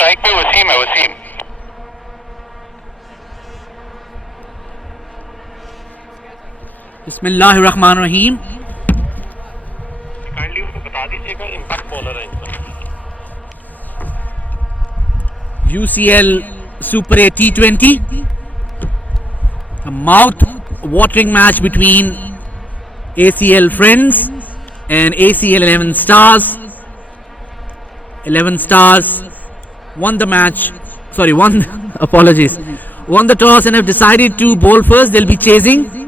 Strike पे वसीम है, वसीम। बिस्मिल्लाहिर्रहमानिर्रहीम। काइंडली उसको बता दीजिएगा, इम्पैक्ट बॉलर है इनका। UCL Super 8 T20, a mouth-watering match between ACL Friends and ACL 11 Stars. 11 Stars won the match. Won the toss and have decided to bowl first. They'll be chasing.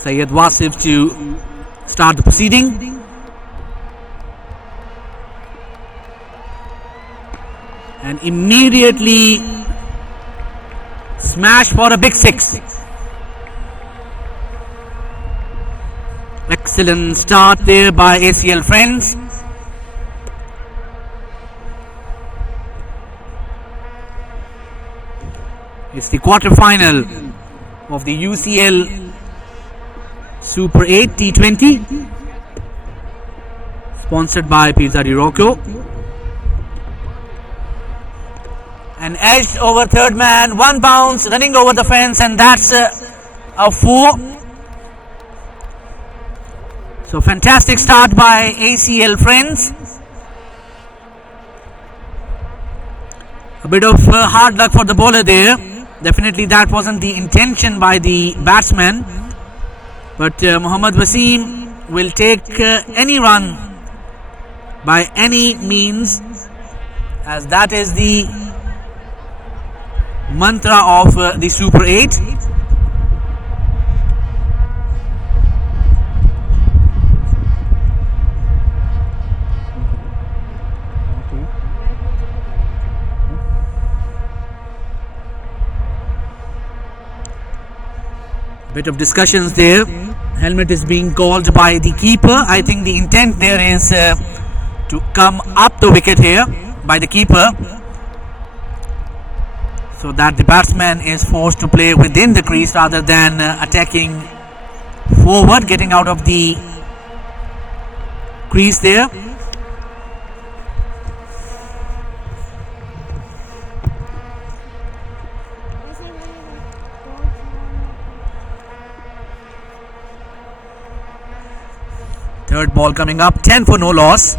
Syed Wasif to start the proceeding. And immediately smash for a big six. Excellent start there by ACL Friends. It's the quarter-final of the UCL Super 8 T20, sponsored by Pizza di Rocco. An edge over third man, one bounce, running over the fence, and that's a 4. So fantastic start by ACL Friends. A bit of hard luck for the bowler there. Definitely that wasn't the intention by the batsman. But Mohammad Wasim will take any run by any means, as that is the mantra of the Super 8. Bit of discussions there. Helmet is being called by the keeper. I think the intent there is to come up the wicket here by the keeper, so that the batsman is forced to play within the crease rather than attacking forward, getting out of the crease there. Third ball coming up, 10 for no loss.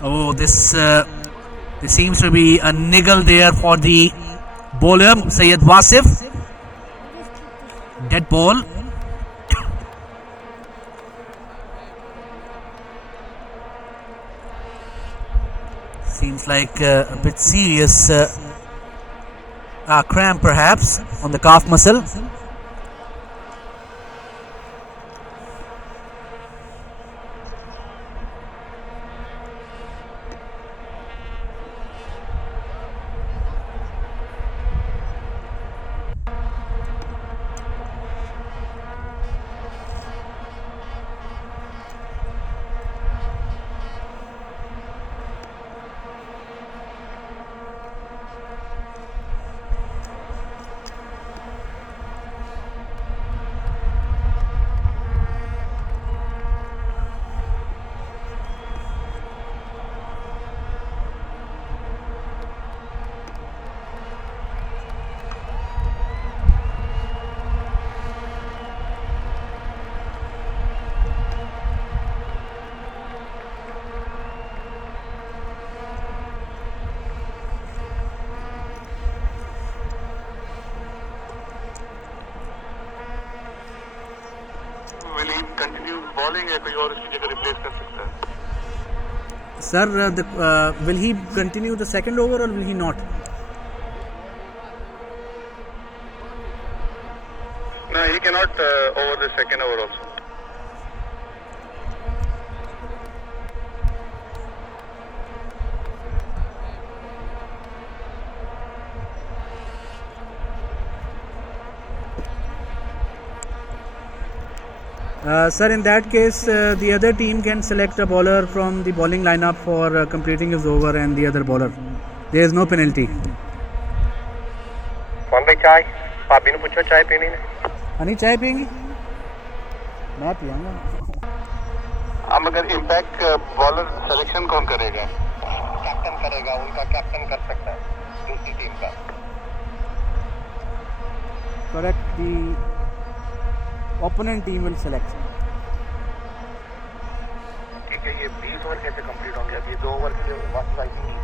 Oh, this seems to be a niggle there for the bowler, Syed Wasif. Dead ball. Seems like a bit serious cramp perhaps on the calf muscle. Will he continue bowling या कोई और उसकी जगह replace कर सकता है? Sir, will he continue the second over or will he not? No, he cannot over the second over also. Sir, in that case, the other team can select a bowler from the bowling lineup for completing his over and the other bowler. There is no penalty. कौन भाई चाय भाभी ने पूछो चाय पीनी ने हनी चाय पियेंगी? मैं पियंगा. अब अगर इम्पैक्ट बॉलर सिलेक्शन कौन करेगा? कैप्टन करेगा उनका कैप्टन कर सकता है दूसरी टीम का Correct. The opponent team will select. ठीक है ये 20 ओवर कैसे कंप्लीट होंगे अब ये 2 ओवर के लिए वापस आई थिंक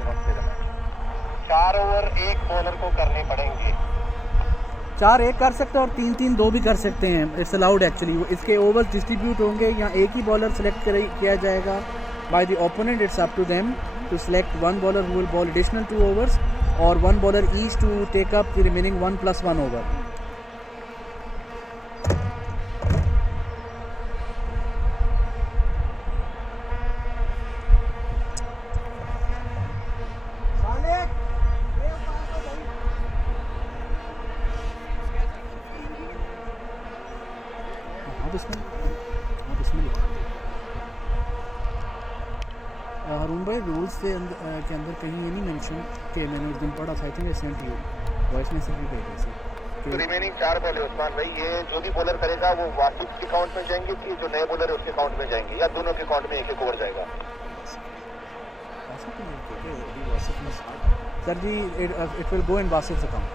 4 ओवर एक बॉलर को करने पड़ेंगे 4 एक कर सकते हैं और 3-3 2 भी कर सकते हैं. It's allowed actually. इसके ओवर्स डिस्ट्रीब्यूट होंगे या एक ही बॉलर सेलेक्ट किया जाएगा by the opponent. It's up to them to select one bowler who will bowl additional 2 overs और one bowler each to take up the remaining 1+1 over. Haroon भाई rules के अंदर कहीं ये नहीं मेंशन कि मैंने उस दिन पढ़ा था. I think I sent you voice message भी भेजा से रिमेनिंग 4 बॉल है उस्मान भाई ये जो भी बॉलर करेगा वो वासिफ के अकाउंट में जाएंगे कि जो नए बॉलर है उसके अकाउंट में जाएंगे या दोनों के अकाउंट में एक एक ओवर जाएगा सर जी it will go in Wasif account.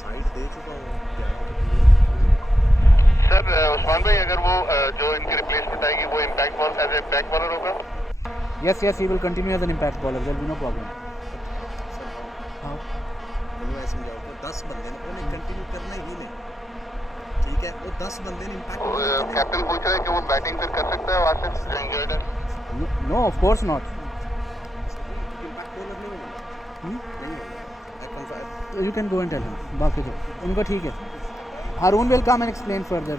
Side दे चुका हूँ सर उस्मान भाई अगर वो जो इनकी रिप्लेसमेंट आएगी वो impact ball as a back bowler होगा? Yes, he will continue as an impact bowler. There will be no problem. हाँ. मैंने ऐसे समझाओ तो 10 बंदे ने उन्हें कंटिन्यू करना ही नहीं ठीक है वो 10 बंदे ने इम्पैक्ट कैप्टन पूछ रहे हैं कि वो बैटिंग फिर कर सकता है वासिफ इंजर्ड है? No, of course not. Impact bowler नहीं होगा नहीं होगा I confirm You can go and tell him. बाकी तो उनका ठीक है. Haroon will come and explain further.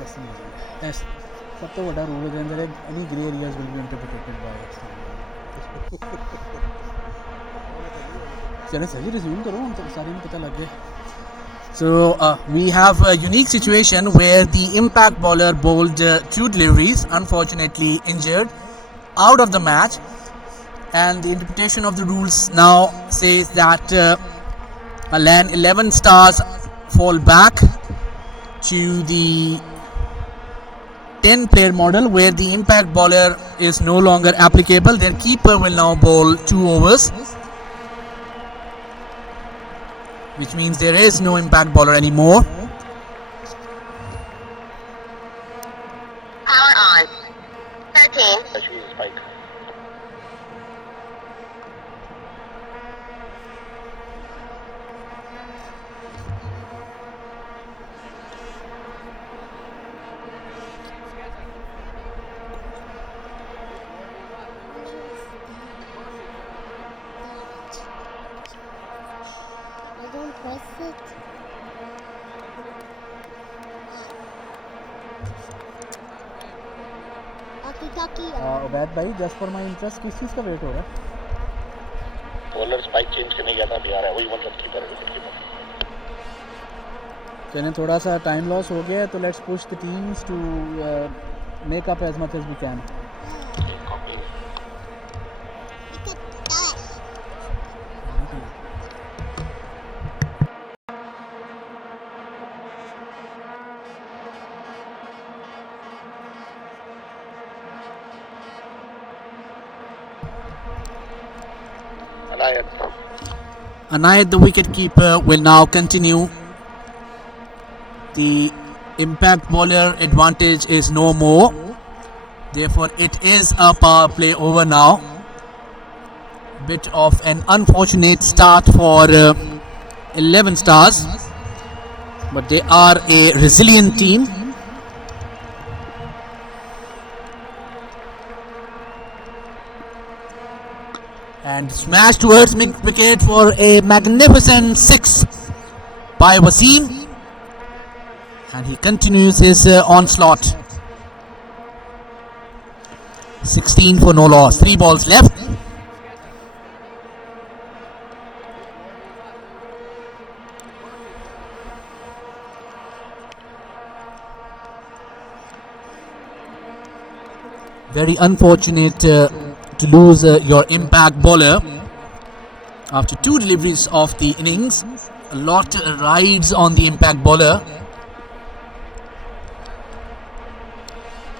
lesson ਹੋ ਜਾਂਦਾ ਐਸ ਸਭ ਤੋਂ ਵੱਡਾ ਰੂਲ ਦੇ ਅੰਦਰ ਐਨੀ ਗ੍ਰੇ ਏਰੀਆਜ਼ ਵਿਲ ਬੀ ਇੰਟਰਪ੍ਰੀਟਡ ਬਾਈ ਚਲੋ ਸਹੀ ਰਿਜ਼ਿਊਮ ਕਰੋ ਹੁਣ ਤਾਂ ਸਾਰਿਆਂ ਨੂੰ ਪਤਾ ਲੱਗ ਗਿਆ So we have a unique situation where the impact bowler bowled 2 deliveries, unfortunately injured, out of the match, and the interpretation of the rules now says that Alan 11 stars fall back to the 10-player model where the impact bowler is no longer applicable. Their keeper will now bowl 2 overs, which means there is no impact bowler anymore. Power on. 13. Spike. I don't press it. Taki Ubaid भाई just for my interest किस चीज़ का wait हो रहा है bowler spike change करने गया था, अभी आ रहा है वही मतलब कीपर विकेट कीपर। तो इन्हें थोड़ा सा टाइम लॉस हो गया है तो let's push the teams to make up as much as we can Anayat, the wicket-keeper, will now continue. The impact bowler advantage is no more. Therefore, it is a power play over now. Bit of an unfortunate start for 11 stars, but they are a resilient team. And smash towards mid-wicket for a magnificent 6 by Wasim. And he continues his onslaught. 16 for no loss. 3 balls left. Very unfortunate to lose your impact bowler after 2 deliveries of the innings. A lot rides on the impact bowler.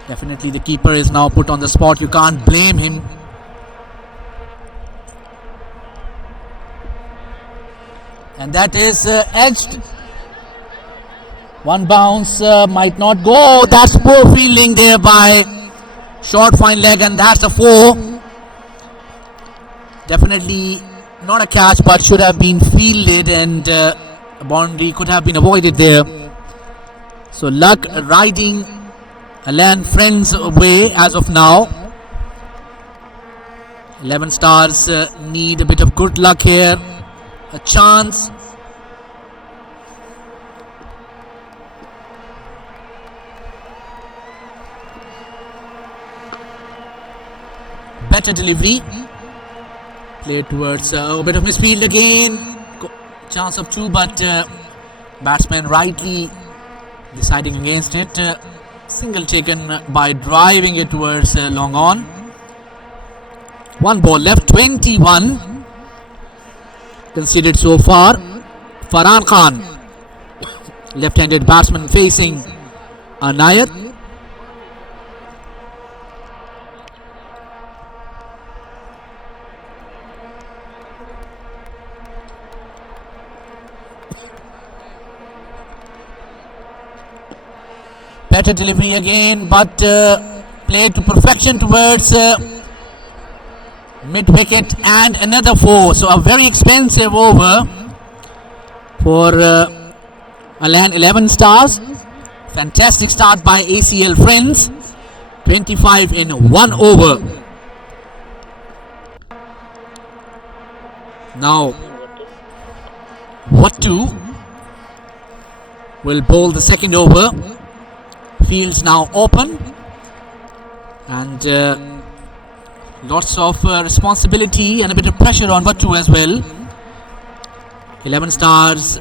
Definitely the keeper is now put on the spot. You can't blame him. And that is edged. One bounce might not go. That's poor fielding there by short fine leg, and that's a 4. Definitely not a catch, but should have been fielded, and a boundary could have been avoided there. So luck riding Alan Friend's way as of now. 11 stars need a bit of good luck here. A chance. Better delivery. Played towards a bit of misfield again. Chance of 2, but batsman rightly deciding against it. Single taken by driving it towards long on. 1 ball left, 21 conceded so far. Farhan Khan, left-handed batsman facing Anayat. Better delivery again, but played to perfection towards mid-wicket, and another 4. So a very expensive over for Alan 11 stars. Fantastic start by ACL Friends. 25 in 1 over. Now, Wattu will bowl the second over Fields now open, and lots of responsibility and a bit of pressure on Vattu as well. 11 Stars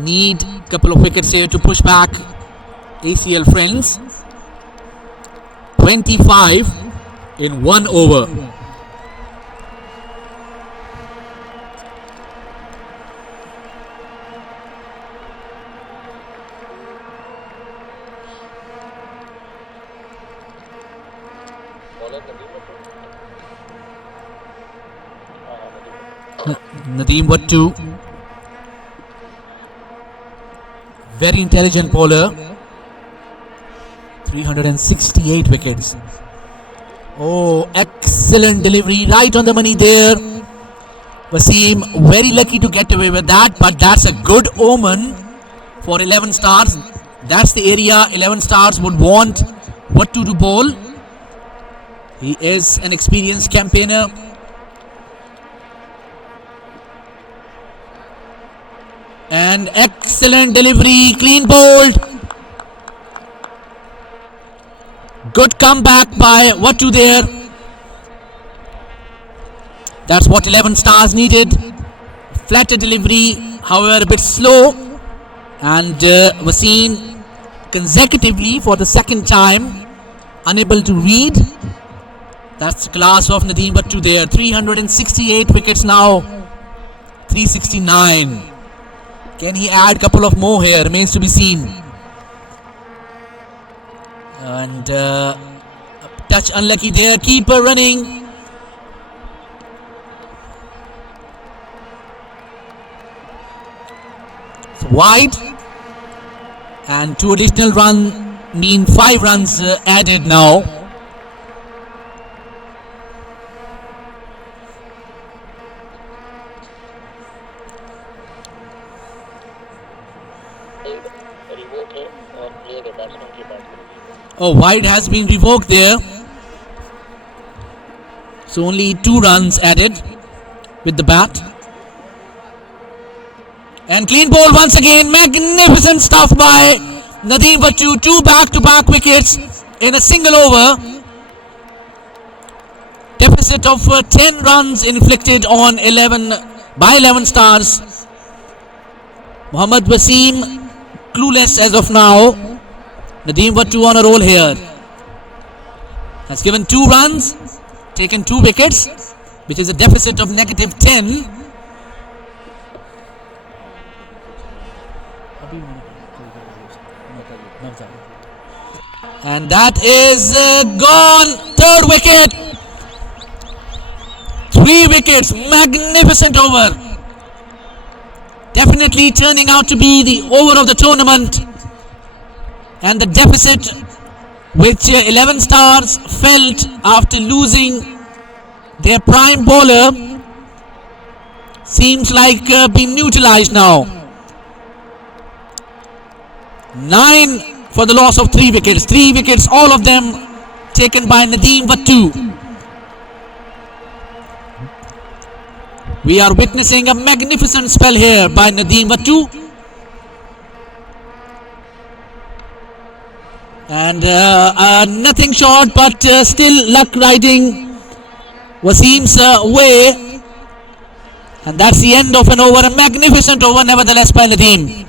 need a couple of wickets here to push back ACL friends. 25 in 1 over. Nadeem Vattu, very intelligent bowler. 368 wickets. Oh, excellent delivery, right on the money there. Wasim very lucky to get away with that, but that's a good omen for 11 Stars. That's the area 11 Stars would want Vattu to bowl. He is an experienced campaigner. And excellent delivery, clean bowled. Good comeback by Vattu there. That's what 11 Stars needed. Flatter delivery, however a bit slow. And Wasim consecutively for the second time unable to read. That's the class of Nadeem Vattu there. 368 wickets now. 369. Can he add a couple of more here? Remains to be seen. And a touch unlucky there. Keeper running. It's wide. And 2 additional runs mean 5 runs added now. Oh, wide has been revoked there. So only 2 runs added with the bat. And clean ball once again. Magnificent stuff by Nadeem Vattu. 2 back-to-back wickets in a single over. Deficit of 10 runs inflicted on 11 Stars. Mohammad Wasim clueless as of now. Nadeem Vattu on a roll here. Has given 2 runs, taken 2 wickets, which is a deficit of -10. And that is gone. 3rd wicket. 3 wickets. Magnificent over. Definitely turning out to be the over of the tournament. And the deficit which 11 Stars felt after losing their prime bowler seems like being neutralized now. 9 for the loss of 3 wickets. 3 wickets, all of them taken by Nadeem Vattu. We are witnessing a magnificent spell here by Nadeem Vattu. And nothing short, but still luck riding Wasim's way. And that's the end of an over. A magnificent over nevertheless by Nadeem.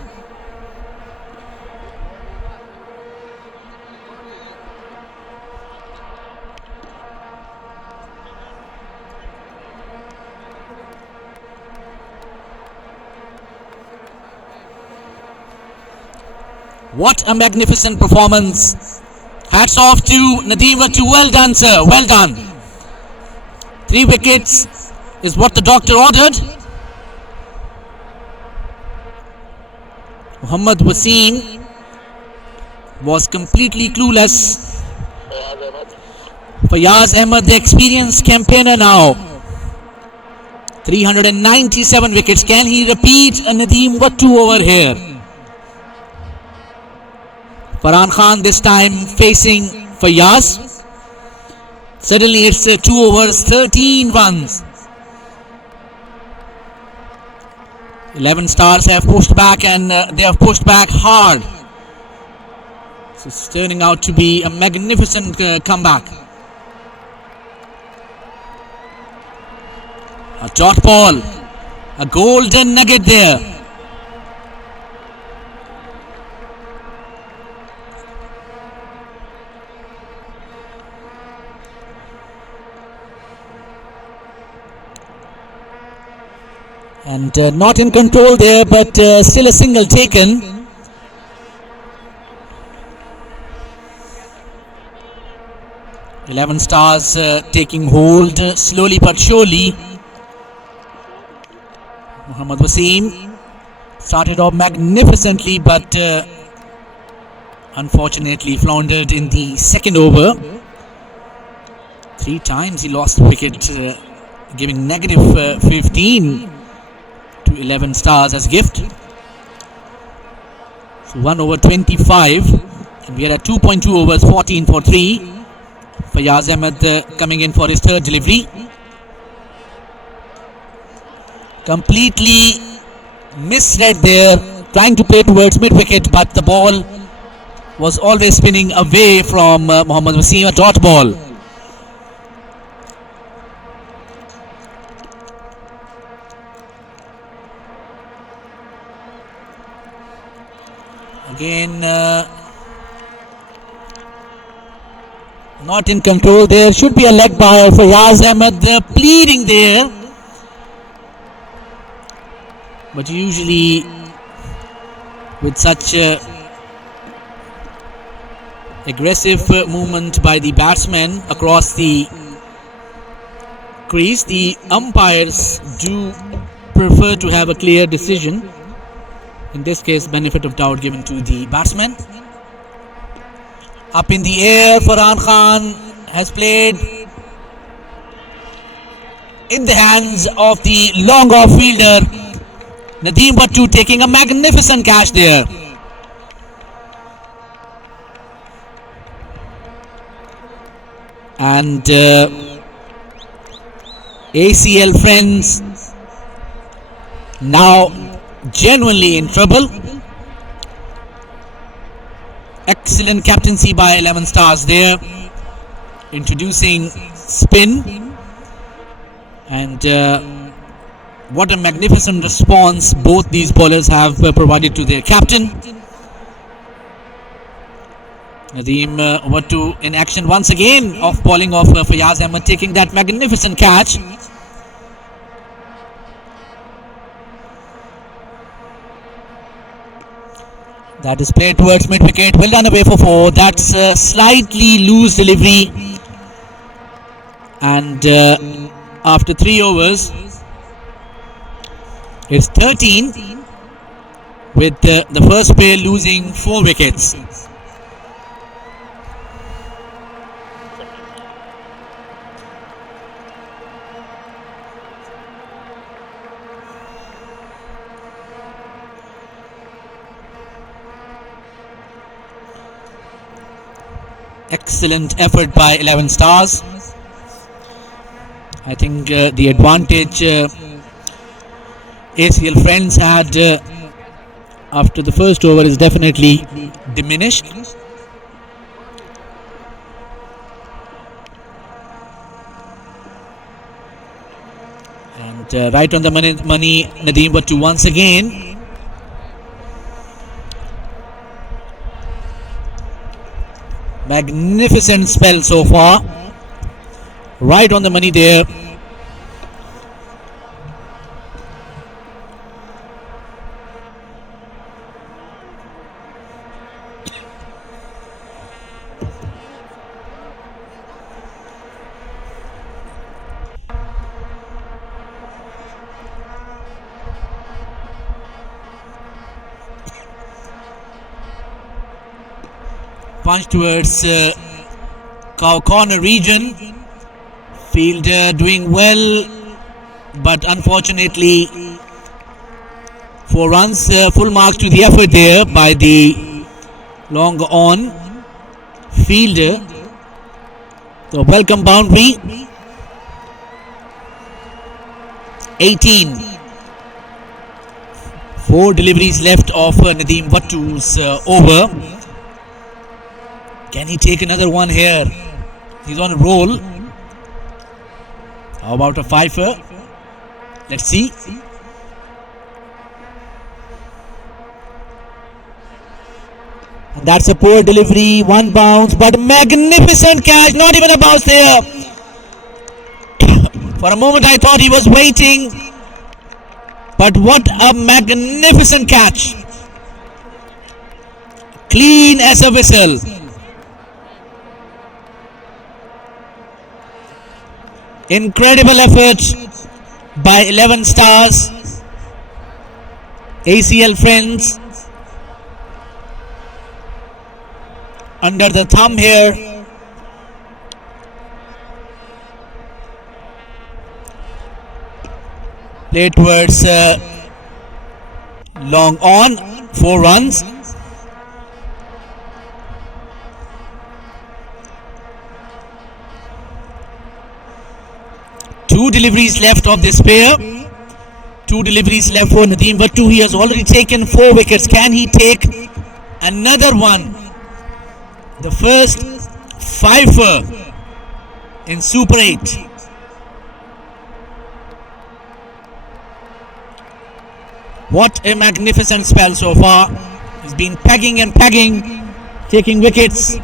What a magnificent performance. Hats off to Nadeem Vattu. Well done, sir. Well done. 3 wickets is what the doctor ordered. Mohammad Wasim was completely clueless. Fayaz Ahmed, the experienced campaigner now. 397 wickets. Can he repeat a Nadeem Vattu over here? Farhan Khan this time facing Fayaz. Suddenly it's 2 overs, 13 runs. 11 Stars have pushed back, and they have pushed back hard. This is turning out to be a magnificent comeback. A dot ball, a golden nugget there. And not in control there, but still a single taken. Eleven Stars taking hold slowly but surely. Mohammad Wasim started off magnificently, but unfortunately floundered in the second over. 3 times he lost the wicket, giving negative 15 to 11 Stars as gift. So 1 over 25, and we are at 2.2 overs, 14 for 3. Fayaz Ahmed coming in for his third delivery. Completely misread there, trying to play towards mid-wicket, but the ball was always spinning away from Mohammad Wasim, a dot ball. Again, not in control there. Should be a leg by Fayaz Ahmed, pleading there. But usually with such aggressive movement by the batsman across the crease, the umpires do prefer to have a clear decision. In this case, benefit of doubt given to the batsman. Up in the air, Farhan Khan has played in the hands of the long off fielder Nadeem Bhattu, taking a magnificent catch there. And ACL friends now genuinely in trouble. Excellent captaincy by 11 Stars there, introducing spin, and what a magnificent response both these bowlers have provided to their captain. Nadeem Bhattu in action once again, off bowling of Fayaz Ahmed, taking that magnificent catch. That is played towards mid-wicket, well done away for 4. That's a slightly loose delivery. And after 3 overs, it's 13, with the first pair losing 4 wickets. Excellent effort by 11 Stars. I think the advantage ACL friends had after the first over is definitely diminished. And right on the money, Nadeem Bhattu once again. Magnificent spell so far. Right on the money there. Punch towards Cow Corner region. Fielder doing well, but unfortunately 4 runs, full marks to the effort there by the long on fielder. So welcome boundary. 18. 4 deliveries left of Nadeem Bhattu's over. Can he take another one here? He's on a roll. How about a fifer? Let's see. And that's a poor delivery, one bounce, but magnificent catch, not even a bounce there. For a moment I thought he was waiting, but what a magnificent catch. Clean as a whistle. Incredible effort by 11 stars. ACL friends under the thumb here. Play towards long on, 4 runs. Two deliveries left of this pair. 2 deliveries left for Nadeem Wattu. He has already taken 4 wickets. Can he take another one? The first fifer in Super 8. What a magnificent spell so far. He's been pegging and pegging, taking wickets.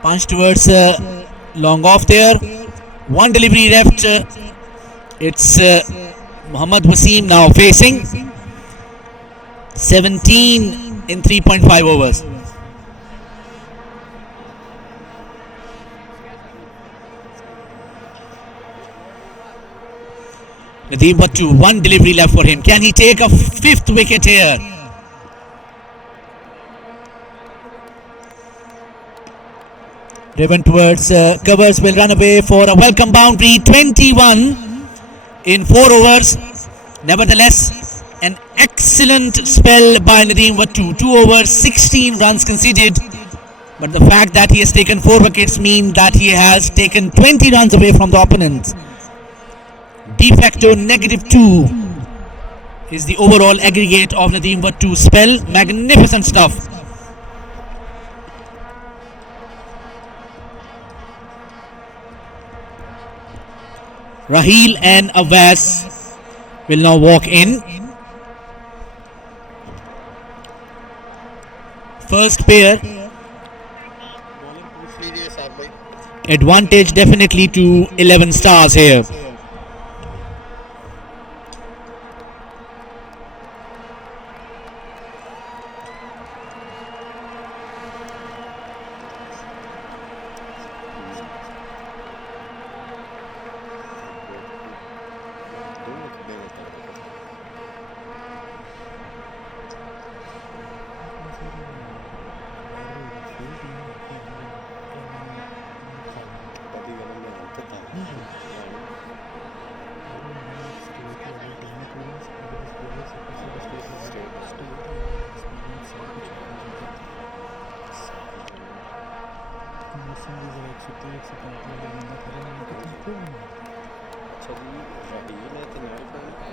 Punch towards long off there. 1 delivery left. It's Mohammad Wasim now facing. 17 in 3.5 overs. Nadeem Wattu, 1 delivery left for him. Can he take a 5th wicket here? Driven towards covers, will run away for a welcome boundary. 21 in 4 overs. Nevertheless, an excellent spell by Nadeem Wattu. 2 overs, 16 runs conceded. But the fact that he has taken 4 wickets means that he has taken 20 runs away from the opponents. De facto -2 is the overall aggregate of Nadeem Wattu's spell. Magnificent stuff. Raheel and Awais will now walk in. First pair. Advantage definitely to 11 stars here.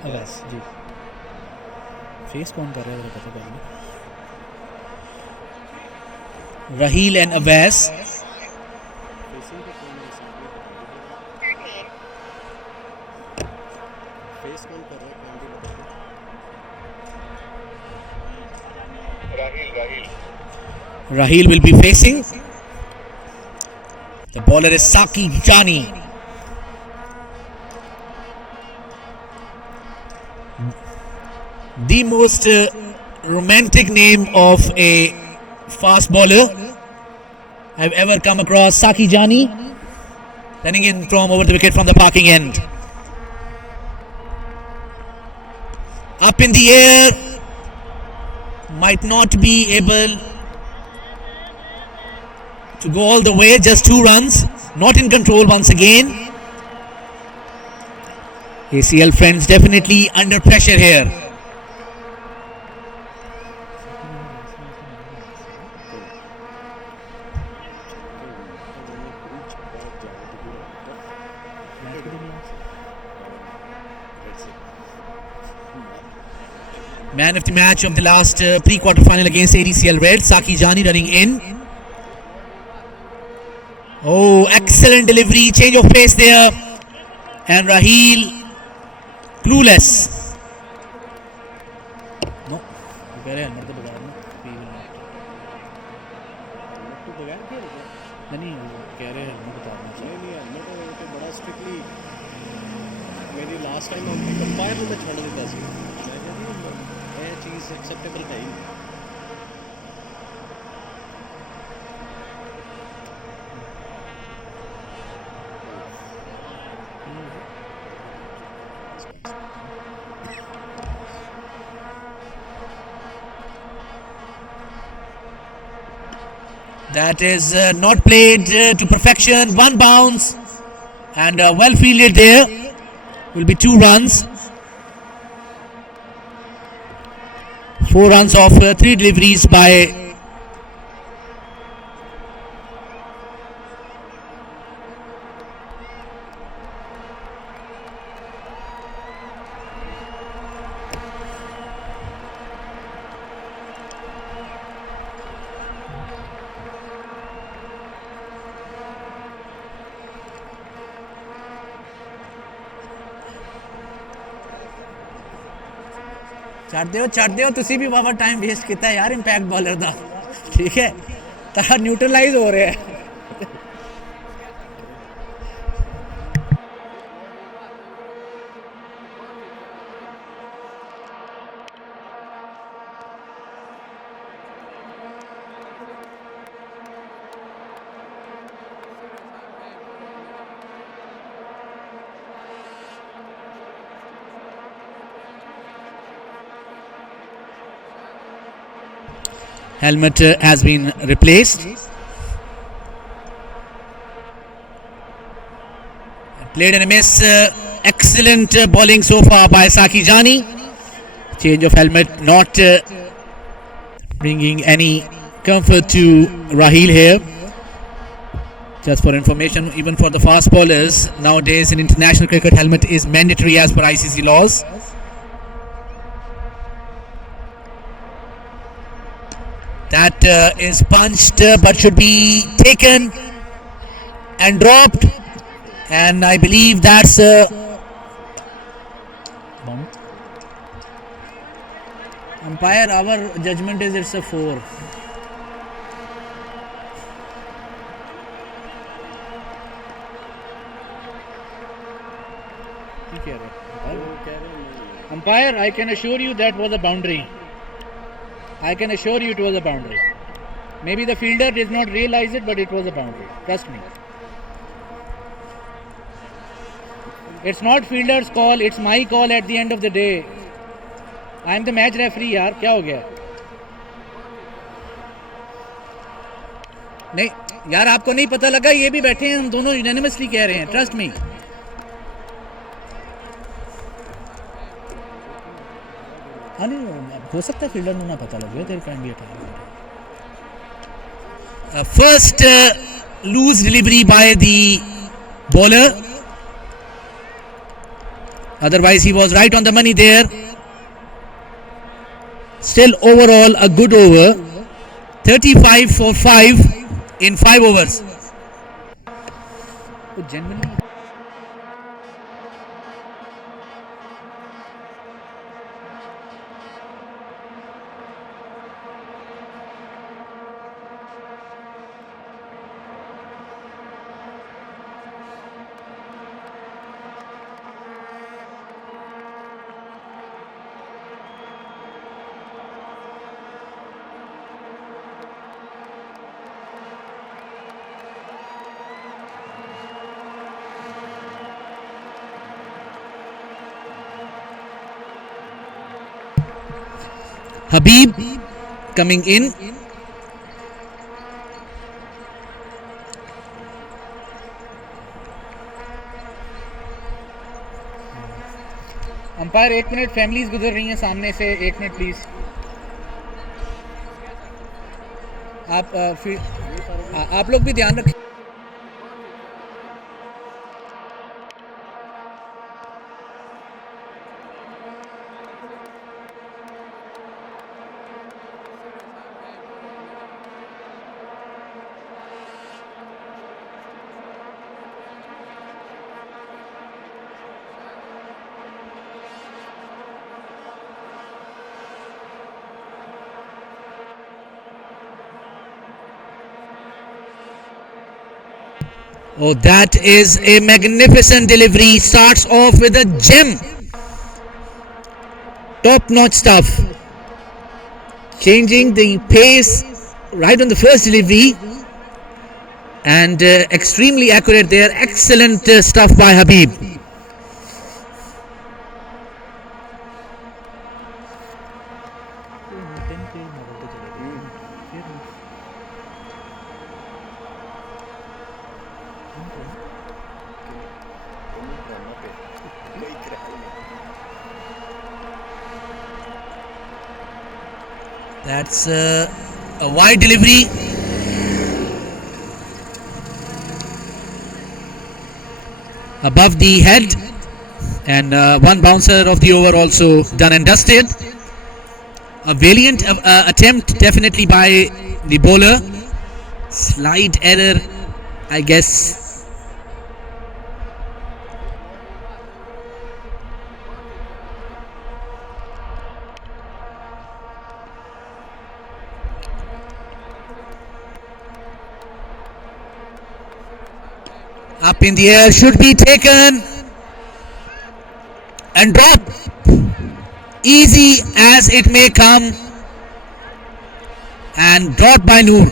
Awais ji face कौन कर रहा है पता करना. Raheel and Awais. Raheel will be facing. The bowler is Saki Jani. The most romantic name of a fast bowler I've ever come across. Saki Jani running in from over the wicket from the parking end. Up in the air, might not be able to go all the way, just 2 runs, not in control once again. ACL friends definitely under pressure here. Man of the match of the last pre-quarter final against ADCL Red, Saki Jani running in. Oh, excellent delivery, change of pace there. And Raheel clueless. No, helmet तो बगैर ना, बगैर खेल रहे नहीं कह रहे helmet उतारना चाहिए. नहीं हेलमेट तो बड़ा स्ट्रिक्टली मेरी लास्ट टाइम अपनी कंपायर ਨੂੰ ਮੈਂ ਛੱਡ ਦਿੱਤਾ ਸੀ ਮੈਂ ਕਹਿੰਦੀ ਇਹ ਚੀਜ਼ ਐਕਸੈਪਟੇਬਲ ਹੈ ਹੀ ਨਹੀਂ That is not played to perfection. One bounce and well fielded there. Will be 2 runs. 4 runs off 3 deliveries by ਛੱਡ ਦਿਓ ਤੁਸੀਂ ਵੀ ਬਾਬਾ ਟਾਈਮ ਵੇਸਟ ਕੀਤਾ ਯਾਰ ਇੰਪੈਕਟ ਬੋਲਰ ਦਾ ਠੀਕ ਹੈ ਤਾਂ ਨਿਊਟਰਲਾਈਜ਼ ਹੋ ਰਿਹਾ ਹੈ Helmet has been replaced. Played and a miss. Excellent bowling so far by Saki Jani. Change of helmet not bringing any comfort to Raheel here. Just for information, even for the fast bowlers, nowadays in international cricket, helmet is mandatory as per ICC laws. That is punched but should be taken and dropped, and I believe that's umpire, our judgment is it's a 4. Umpire, I can assure you that was a boundary. I can assure you it was a boundary. Maybe the fielder did not realize it, but it was a boundary. Trust me. It's not fielder's call, it's my call at the end of the day. I am the match referee यार, क्या हो गया? नहीं यार आपको नहीं पता लगा, ये भी बैठे हैं, हम दोनों यूनानिमसली कह रहे हैं. Trust me. हाँ नहीं हो सकता है फील्डर को ना पता लगे तेरे can be a first loose delivery by the bowler, otherwise he was right on the money there. Still overall a good over, 35 for 5 in 5 overs. Genuinely Habib coming in. Umpire 1 minute, families गुजर रही हैं सामने से, 1 minute please. आप लोग भी ध्यान रखें. Oh, that is a magnificent delivery. Starts off with a gem. Top-notch stuff. Changing the pace right on the first delivery. And extremely accurate there. Excellent stuff by Habib. That's a wide delivery. Above the head. And one bouncer of the over also done and dusted. A valiant attempt definitely by the bowler. Slight error, I guess. Up in the air, should be taken and drop. Easy as it may come, and dropped by Noor.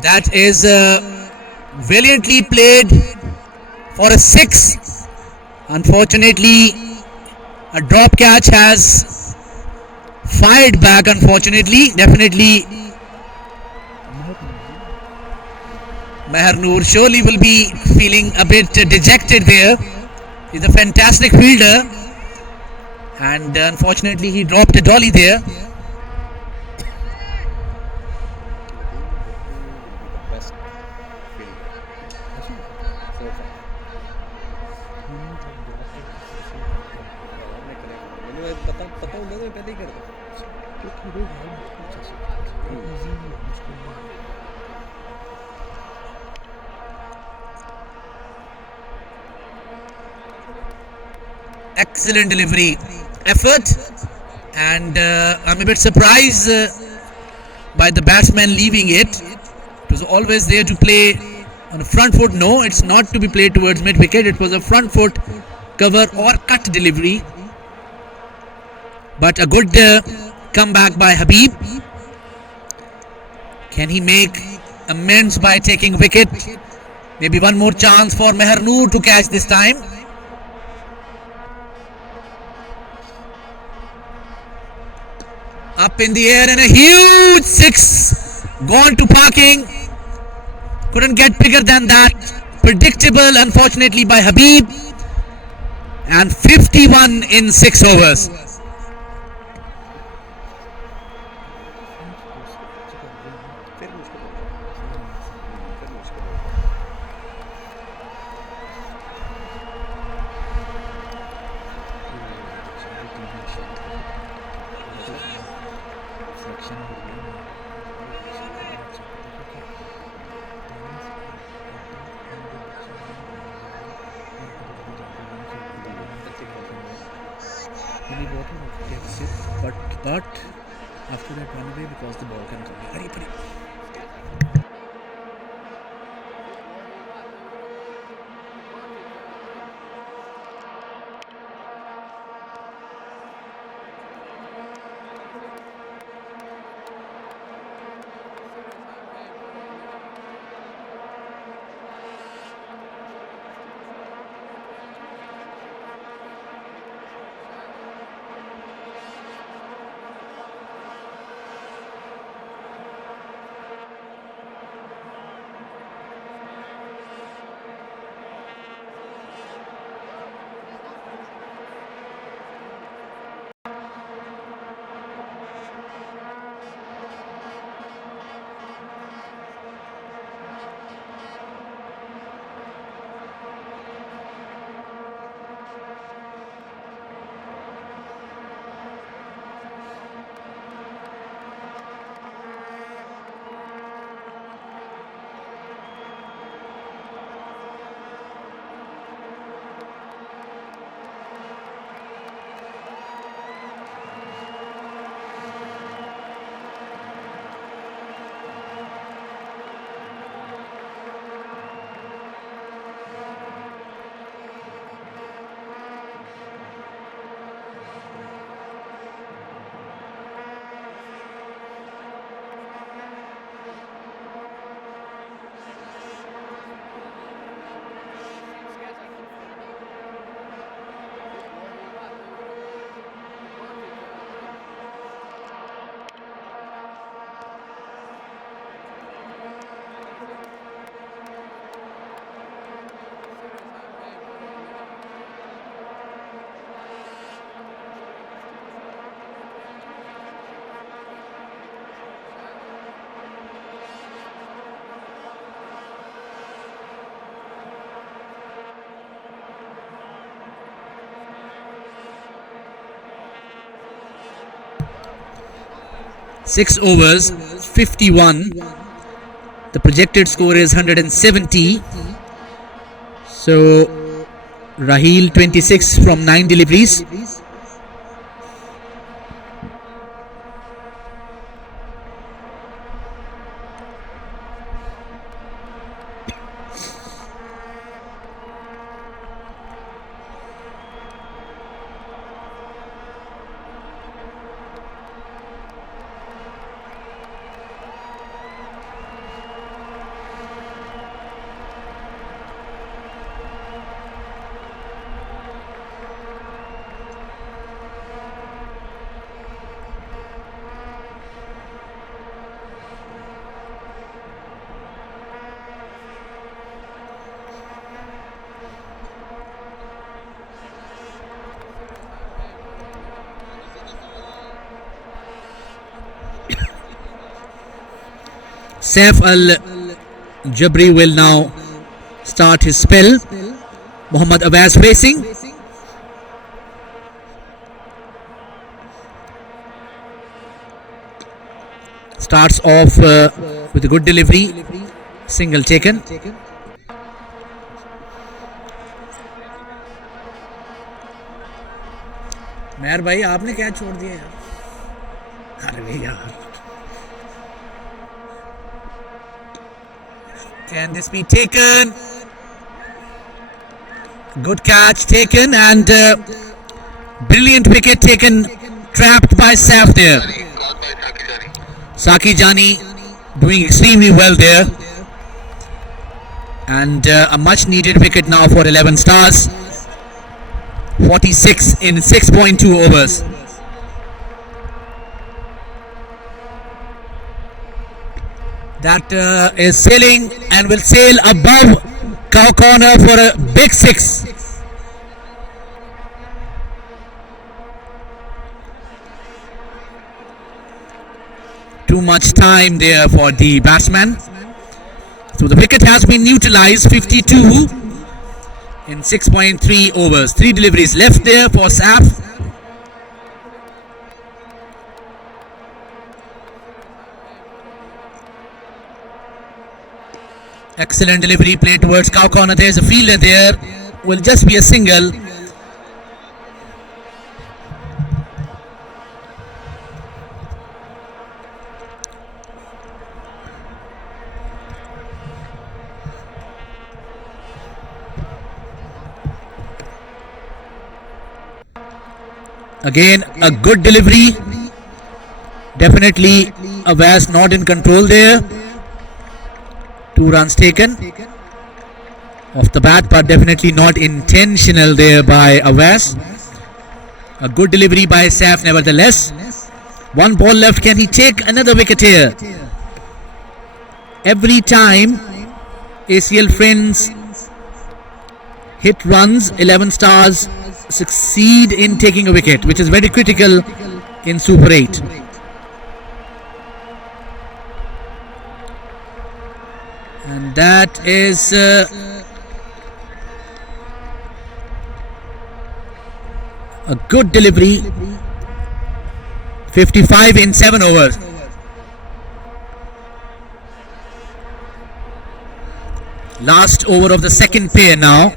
That is valiantly played for a 6. Unfortunately, a drop catch has fired back. Unfortunately, definitely Meher Noor surely will be feeling a bit dejected there. He's a fantastic fielder, and unfortunately he dropped a dolly there. Excellent delivery, effort, and I'm a bit surprised by the batsman leaving it. It was always there to play on the front foot. No, it's not to be played towards mid wicket. It was a front foot cover or cut delivery. But a good comeback by Habib. Can he make amends by taking wicket? Maybe one more chance for Meher Noor to catch this time. Up in the air and a huge 6 gone to parking. Couldn't get bigger than that. Predictable, unfortunately, by Habib. And 51 in 6 overs. But after that run away because the ball can come. Very pretty. 6 overs, 51. The projected score is 170. So Raheel 26 from 9 deliveries. Saif Al-Jabri will now start his spell. Mohammad Awais facing. Starts off with a good delivery. Single taken. मेहर भाई आपने क्या छोड़ दिया यार? अरे यार. Can this be taken? Good catch taken and brilliant wicket taken, trapped by Saif there. Saki Jani doing extremely well there. And a much needed wicket now for 11 stars. 46 in 6.2 overs. That is sailing and will sail above cow corner for a big 6. Too much time there for the batsman. So the wicket has been neutralized. 52 in 6.3 overs. 3 deliveries left there for Saif. Excellent delivery played towards cow corner. There's a fielder there. Will just be a single. Again, a good delivery. Definitely Awais not in control there. 2 runs taken off the bat, but definitely not intentional there by Awais. A good delivery by Saif nevertheless. 1 ball left. Can he take another wicket here? Every time ACL friends hit runs, 11 stars succeed in taking a wicket, which is very critical in Super 8. And that is a good delivery. 55 in 7 overs. Last over of the second pair now.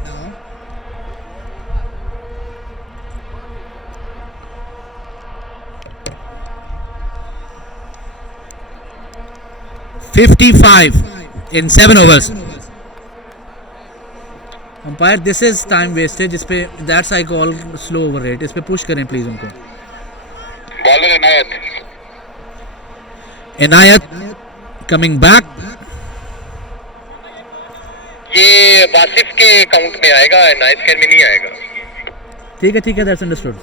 in 7 overs. Umpire, this is time wastage. इस पे that's I call slow over rate. इस पे push करें please उनको. Bowler Inayat coming back. ये वासिफ के account में आएगा, इनायत के में नहीं आएगा. ठीक है, that's understood.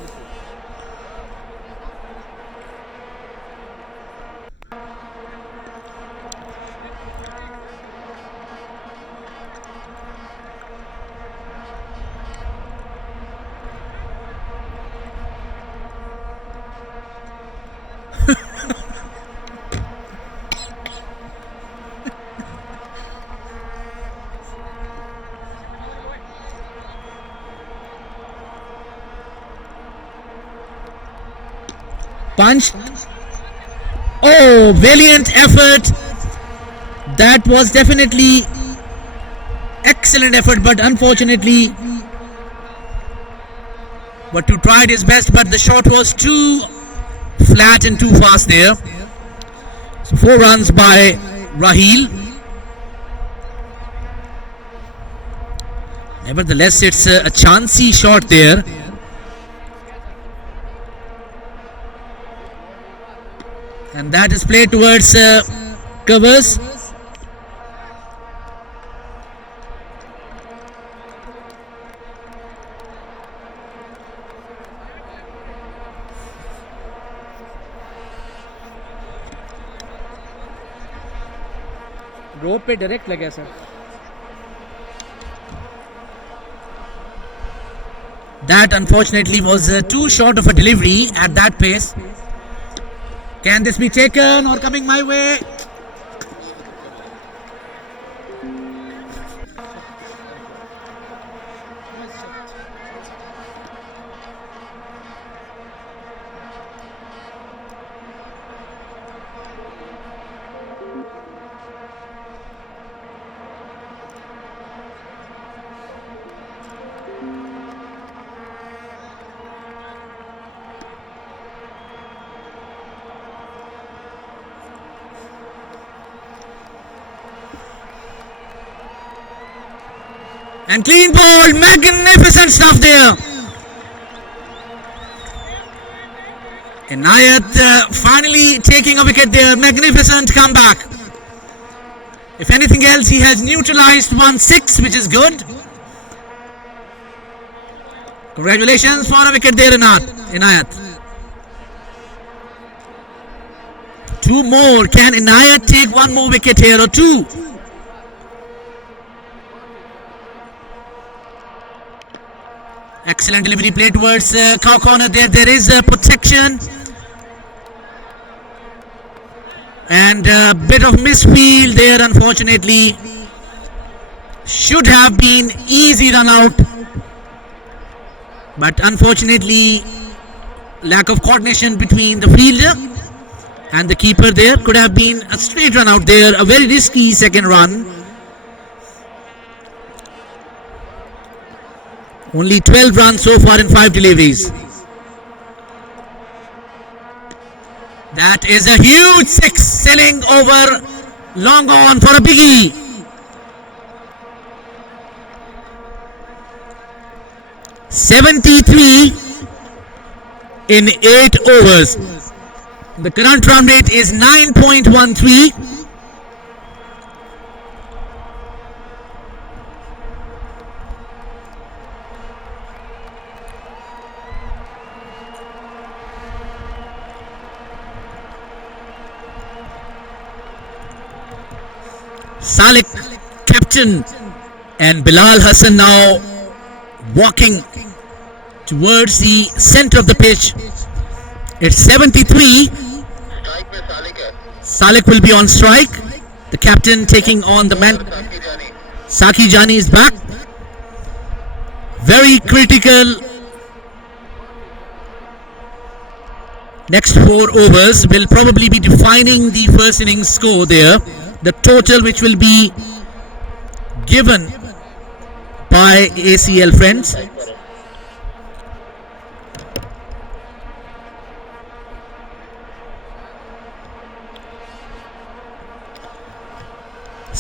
Punched. Oh, Oh, valiant effort. That was definitely excellent effort, but unfortunately, Wattu tried his best, but the shot was too flat and too fast there. So 4 runs by Raheel. Nevertheless, it's a chancy shot there. And that is played towards covers. रोप पे direct लगा sir. That unfortunately was too short of a delivery at that pace. Can this be taken or coming my way? And clean ball, magnificent stuff there. Inayat finally taking a wicket there, magnificent comeback. If anything else, he has neutralized 1-6, which is good. Congratulations for a wicket there, Inayat. 2 more. Can Inayat take 1 more wicket here or 2? Excellent delivery play towards cow corner there. There is protection. And a bit of misfield there, unfortunately. Should have been easy run out. But unfortunately, lack of coordination between the fielder and the keeper there. Could have been a straight run out there. A very risky second run. Only 12 runs so far in 5 deliveries. That is a huge 6 sailing over long on for a biggie. (73) in 8 overs. The current run rate is 9.13. Salik, captain, and Bilal Hassan now walking towards the center of the pitch. It's 73. Strike में सालिक है. Salik will be on strike. The captain taking on the man. साकी जानी. Saki Jani is back. Very critical. Next 4 overs will probably be defining the first innings score there. The total which will be given by ACL friends.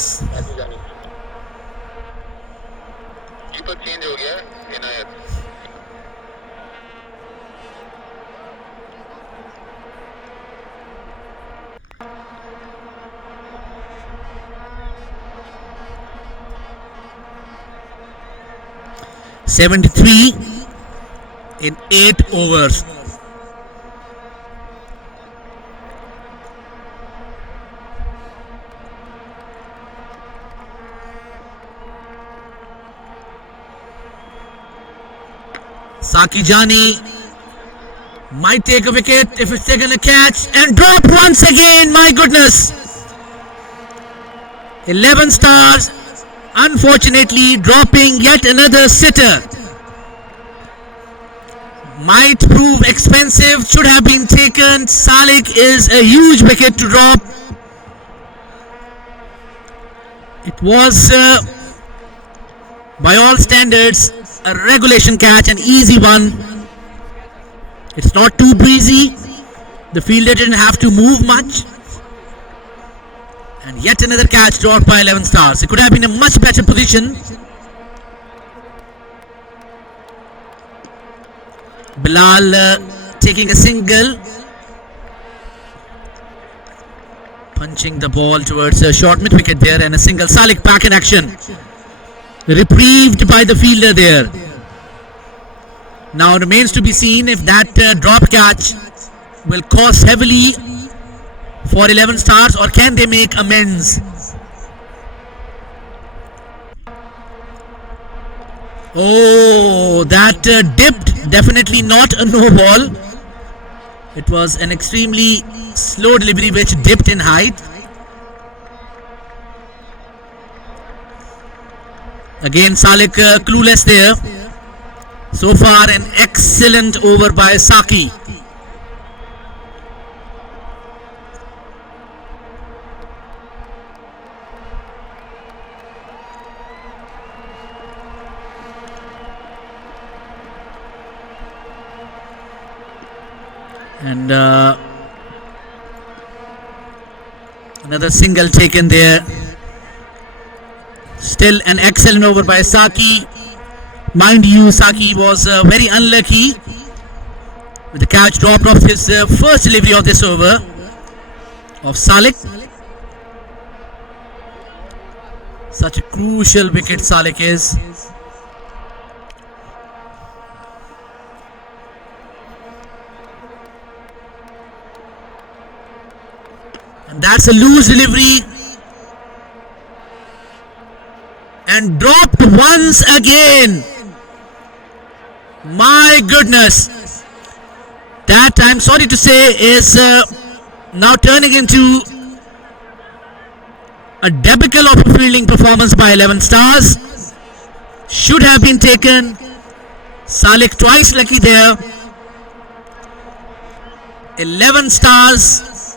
साकी जानी. Keeper change हो गया इनायत. (73) in 8 overs. Saki Jani might take a wicket if it's taken a catch and drop once again. My goodness, 11 stars. Unfortunately, dropping yet another sitter. might prove expensive, should have been taken. Salik is a huge wicket to drop. It was, by all standards, a regulation catch, an easy one. It's not too breezy. The fielder didn't have to move much. And yet another catch dropped by 11 stars. It could have been a much better position. Bilal taking a single. Punching the ball towards a short mid wicket there, and a single. Salik back in action. Reprieved by the fielder there. Now remains to be seen if that drop catch will cost heavily for 11 stars, or can they make amends? Oh, that dipped. Definitely not a no ball. It was an extremely slow delivery which dipped in height. Again Salik clueless there. So far an excellent over by Saki. And another single taken there. Still an excellent over by Saki. Mind you, Saki was very unlucky with the catch dropped off his first delivery of this over of Salik. Such a crucial wicket Salik is. And that's a loose delivery. And dropped once again. My goodness. That, I'm sorry to say, is now turning into a debacle of a fielding performance by 11 stars. Should have been taken. Salik twice lucky there. 11 stars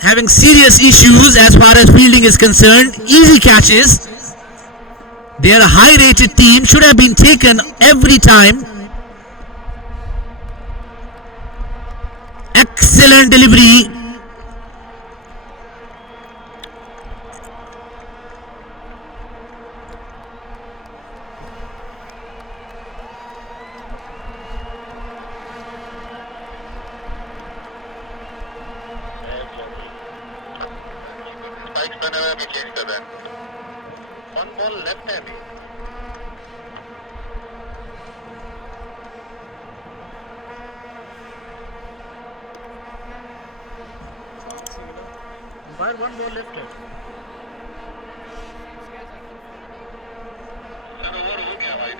having serious issues as far as fielding is concerned. Easy catches. They are a high rated team. Should have been taken every time. Excellent delivery. Spikes बने हुए अभी change कर रहे हैं. One ball left है अभी. Umpire, one ball left है. Sir over हो गया भाई.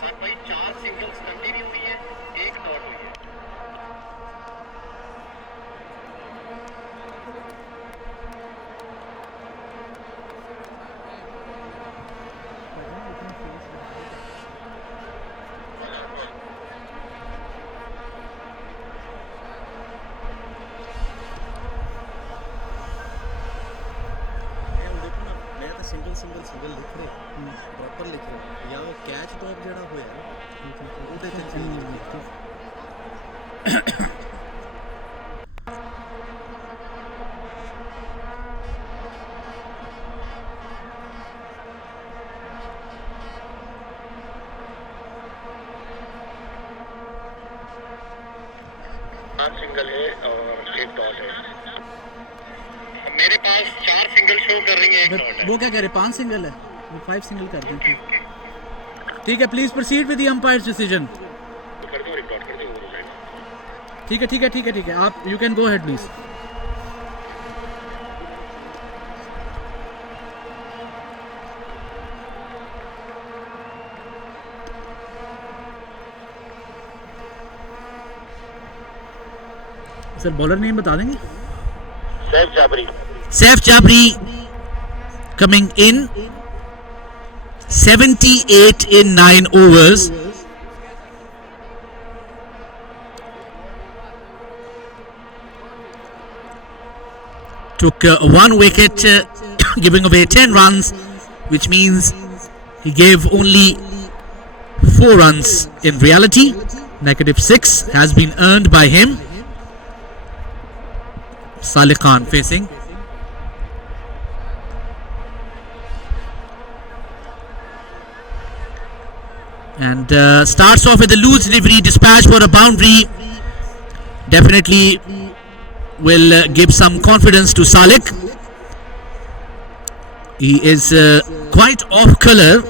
सर भाई 4 सिंगल्स कंटिन्यू हुई है, 1 डॉट हुई है. सिंगल लिख रहे प्रॉपर लिख रहे या वो कैच ड्रॉप जड़ा होया ਉਹਦੇ ਤੇ ਚੇਂਜ ਕੀਤਾ सिंगल है और 1 डॉट है. मेरे पास 4 सिंगल शो कर रही है, 1 डॉट है. वो क्या कह रहे 5 सिंगल है, वो 5 सिंगल कर दें. ठीक है, please proceed with the umpires decision. कर दो, 1 डॉट कर दो, हो जाएगा. ठीक है ठीक है ठीक है ठीक है, आप you can go ahead please. Sir bowler name बता देंगे. Saif जाबरी. Saif Jabri coming in 78 in 9 overs. took one wicket, giving away 10 runs, which means he gave only 4 runs in reality. -6 has been earned by him. Saleh Khan facing. And starts off with a loose delivery, dispatch for a boundary. Definitely will give some confidence to Saleh. He is quite off colour,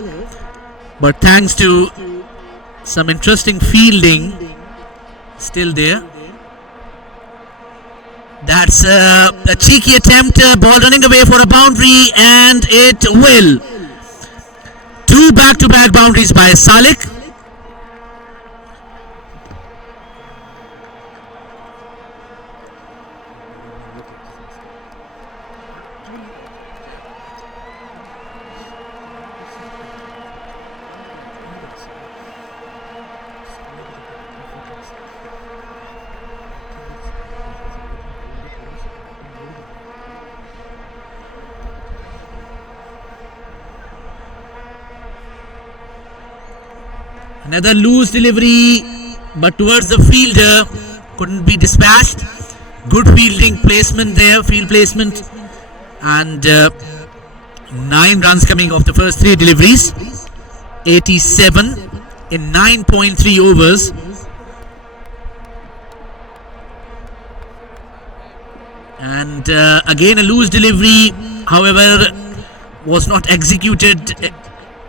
but thanks to some interesting fielding, still there. That's a cheeky attempt, ball running away for a boundary, and it will. 2 back-to-back boundaries by Saleh. Another loose delivery, but towards the fielder, couldn't be dispatched. Good fielding placement there, field placement, and 9 runs coming off the first 3 deliveries. 87 in 9.3 overs. And again a loose delivery, however, was not executed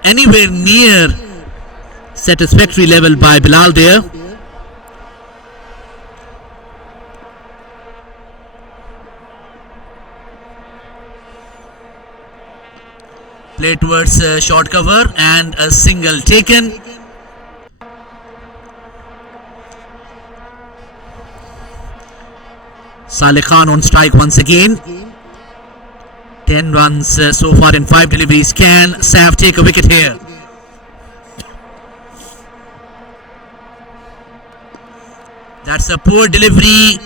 anywhere near satisfactory level by Bilal there. Play towards short cover and a single taken. Saleh Khan on strike once again. 10 runs so far in 5 deliveries. Can Saif take a wicket here? That's a poor delivery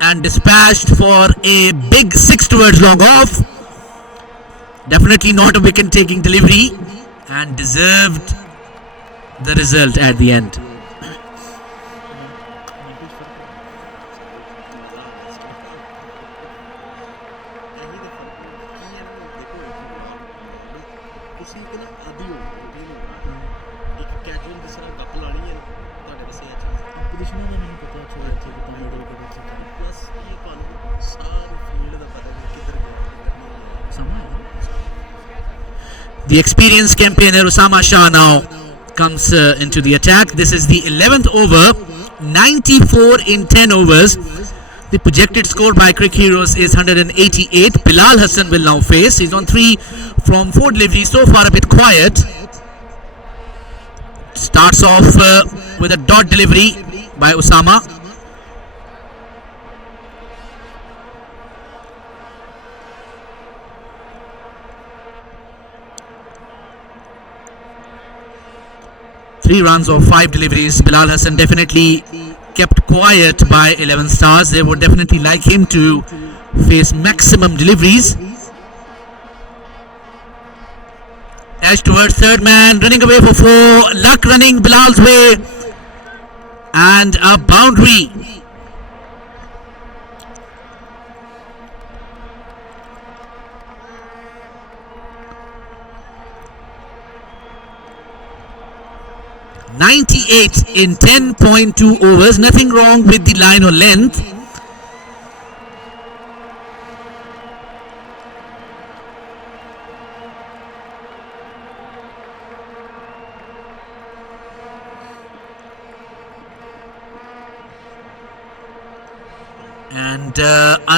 and dispatched for a big 6 towards long off. Definitely not a wicket taking delivery and deserved the result at the end. The experienced campaigner Usama Shah now comes into the attack. This is the 11th over, 94 in 10 overs. The projected score by Cricket Heroes is 188. Bilal Hassan will now face. He's on 3 from 4 deliveries. So far a bit quiet. Starts off with a dot delivery by Usama. Three runs of 5 deliveries. Bilal Hassan definitely kept quiet by 11 stars. They would definitely like him to face maximum deliveries. Edge towards third man, running away for 4. Luck running Bilal's way. And a boundary. (98 in 10.2 overs). Nothing wrong with the line or length.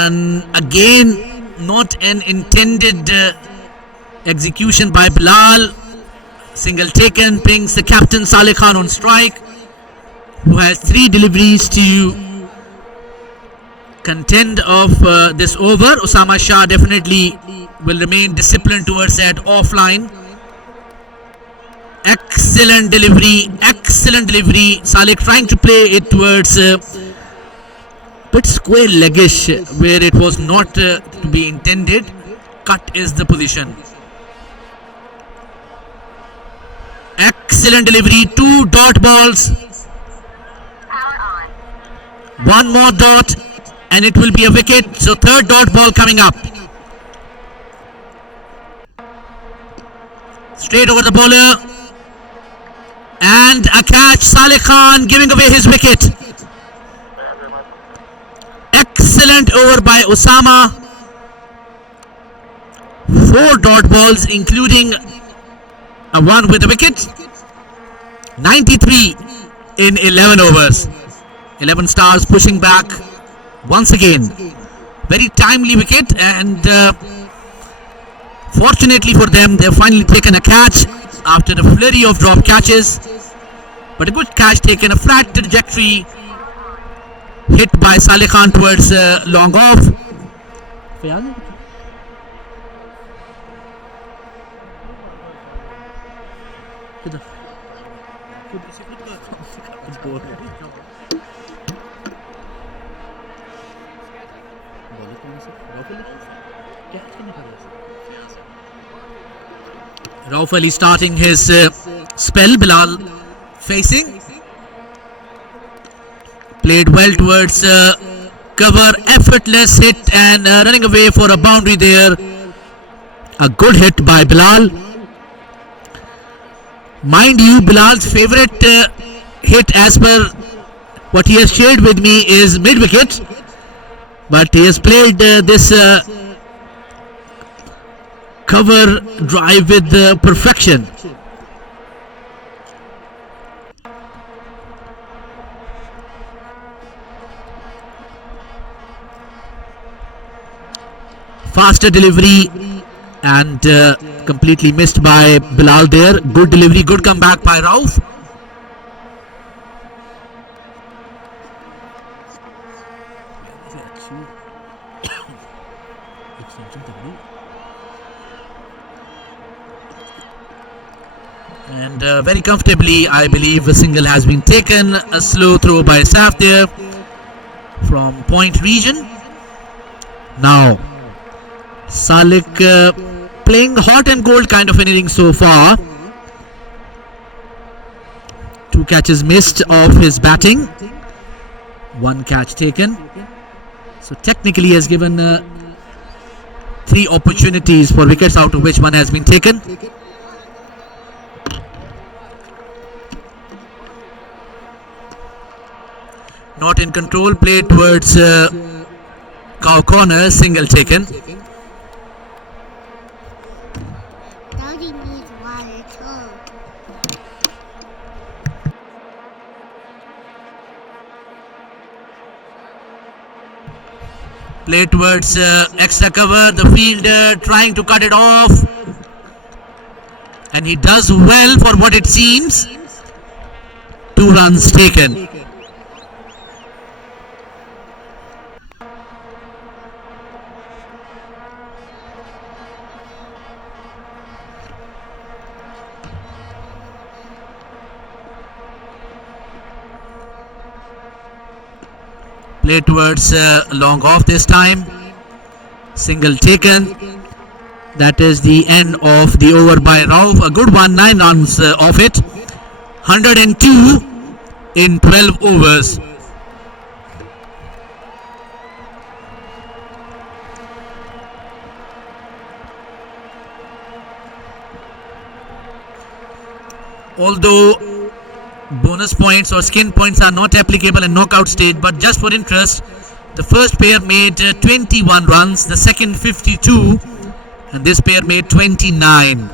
And again, not an intended execution by Bilal. Single taken, brings the captain Saleh Khan on strike, who has 3 deliveries to contend of this over. Usama Shah definitely will remain disciplined towards that offline. Excellent delivery, excellent delivery. Saleh trying to play it towards bit square leggish where it was not to be intended. Cut is the position. Excellent delivery. 2 dot balls. One more dot and it will be a wicket. So 3rd dot ball coming up. Straight over the bowler. And a catch. Saleh Khan giving away his wicket. Excellent over by Osama. 4 dot balls including a one with a wicket. 93 in 11 overs. 11 stars pushing back once again. Very timely wicket, and fortunately for them, they have finally taken a catch after a flurry of drop catches. But a good catch taken, a flat trajectory hit by Saleh Khan towards long off. Rauf Ali starting his spell. Bilal facing. Played well towards cover. Effortless hit and running away for a boundary there. A good hit by Bilal. Mind you, Bilal's favourite hit as per what he has shared with me is mid-wicket. But he has played this cover drive with perfection. Faster delivery and completely missed by Bilal there. Good delivery, good comeback by Rauf. And very comfortably, I believe a single has been taken. A slow throw by Saf there from point region. Now Salik playing hot and cold kind of an inning so far. 2 catches missed off his batting. 1 catch taken. So technically he has given 3 opportunities for wickets, out of which 1 has been taken. Not in control, played towards cow corner, single taken. Daddy needs water too. Play towards extra cover. The fielder trying to cut it off. And he does well for what it seems. 2 runs taken. Play towards long off this time. Single taken. That is the end of the over by Rauf. A good one, 9 runs off it. 102 in 12 overs. Although bonus points or skin points are not applicable in knockout stage, but just for interest, the first pair made 21 runs, the second 52, and this pair made 29.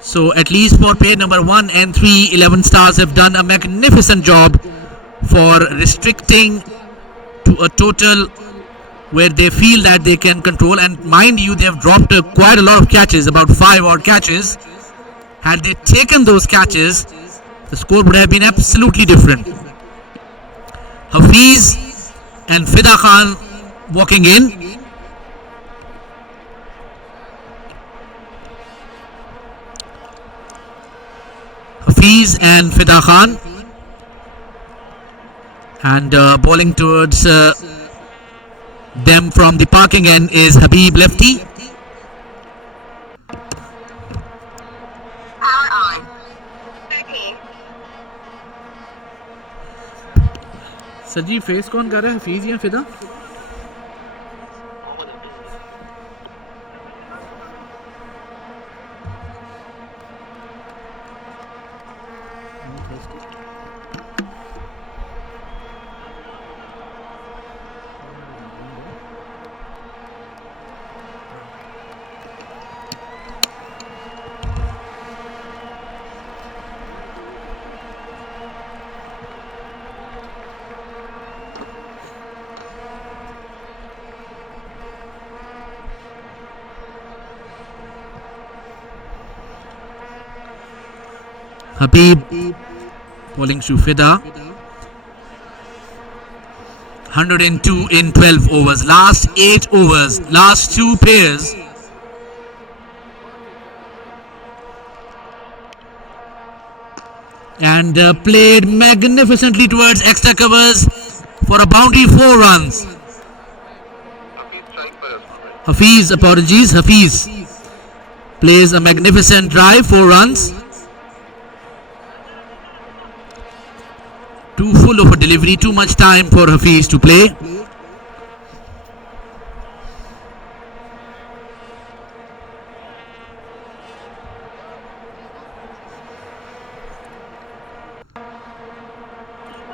So at least for pair number 1 and 3, 11 stars have done a magnificent job for restricting to a total where they feel that they can control. And mind you, they have dropped quite a lot of catches, about 5 odd catches. Had they taken those catches, the score would have been absolutely different. Hafiz and Fida Khan walking in. Hafiz and Fida Khan. And bowling towards them from the parking end is Habib lefty. Power on. 13. Sir जी face कौन कर रहा है, हफीज या फिदा? Habib bowling to Fida. 102 in 12 overs. Last 8 overs, last 2 pairs. And played magnificently towards extra covers for a boundary 4 runs. Hafiz, apologies, Hafiz plays a magnificent drive, 4 runs. Too full of a delivery, too much time for Hafiz to play.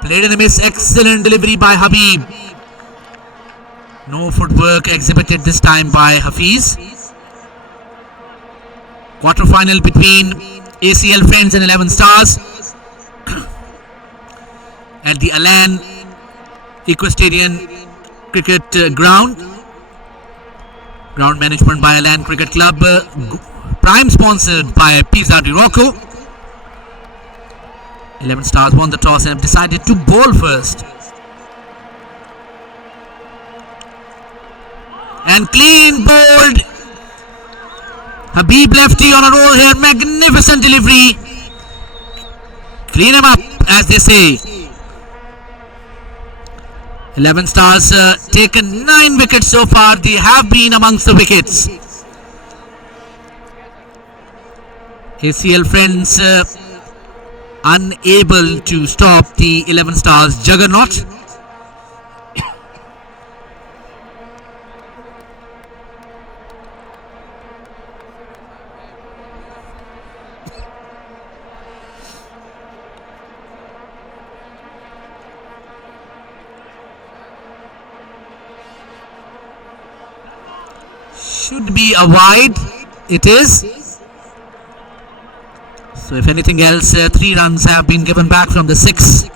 Played in a miss, excellent delivery by Habib. No footwork exhibited this time by Hafiz. Quarter-final between ACL Friends and 11 Stars at the Alan Equestrian Cricket Ground. Ground management by Alan Cricket Club. Prime sponsored by Pizza Di Rocco. 11 Stars won the toss and have decided to bowl first. And clean bowled. Habib lefty on a roll here. Magnificent delivery. Clean him up, as they say. 11 Stars taken 9 wickets so far. They have been amongst the wickets. ACL Friends unable to stop the 11 Stars juggernaut. Should be a wide. It is. So if anything else, 3 runs have been given back from the 6.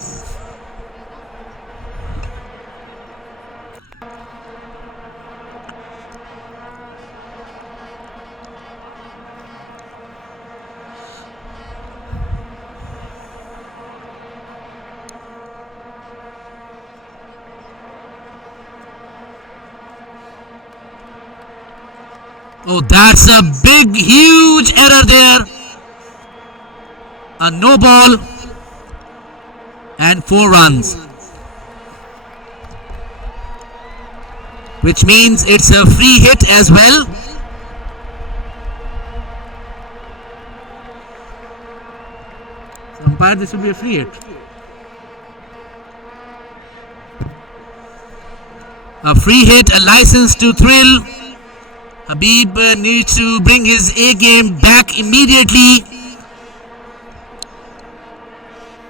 Oh, that's a big, huge error there. A no ball and 4 runs. Which means it's a free hit as well. So umpire, this will be a free hit. A free hit, a license to thrill. Habib needs to bring his A game back immediately.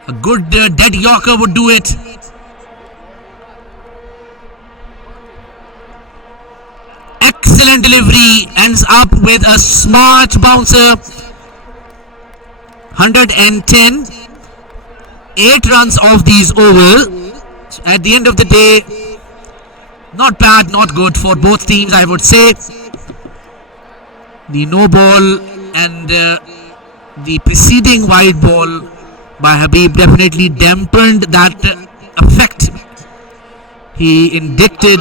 A good dead Yorker would do it. Excellent delivery, ends up with a smart bouncer. 110. 8 runs off these overs. At the end of the day, not bad, not good for both teams, I would say. The no ball and the preceding wide ball by Habib definitely dampened that effect he indicted.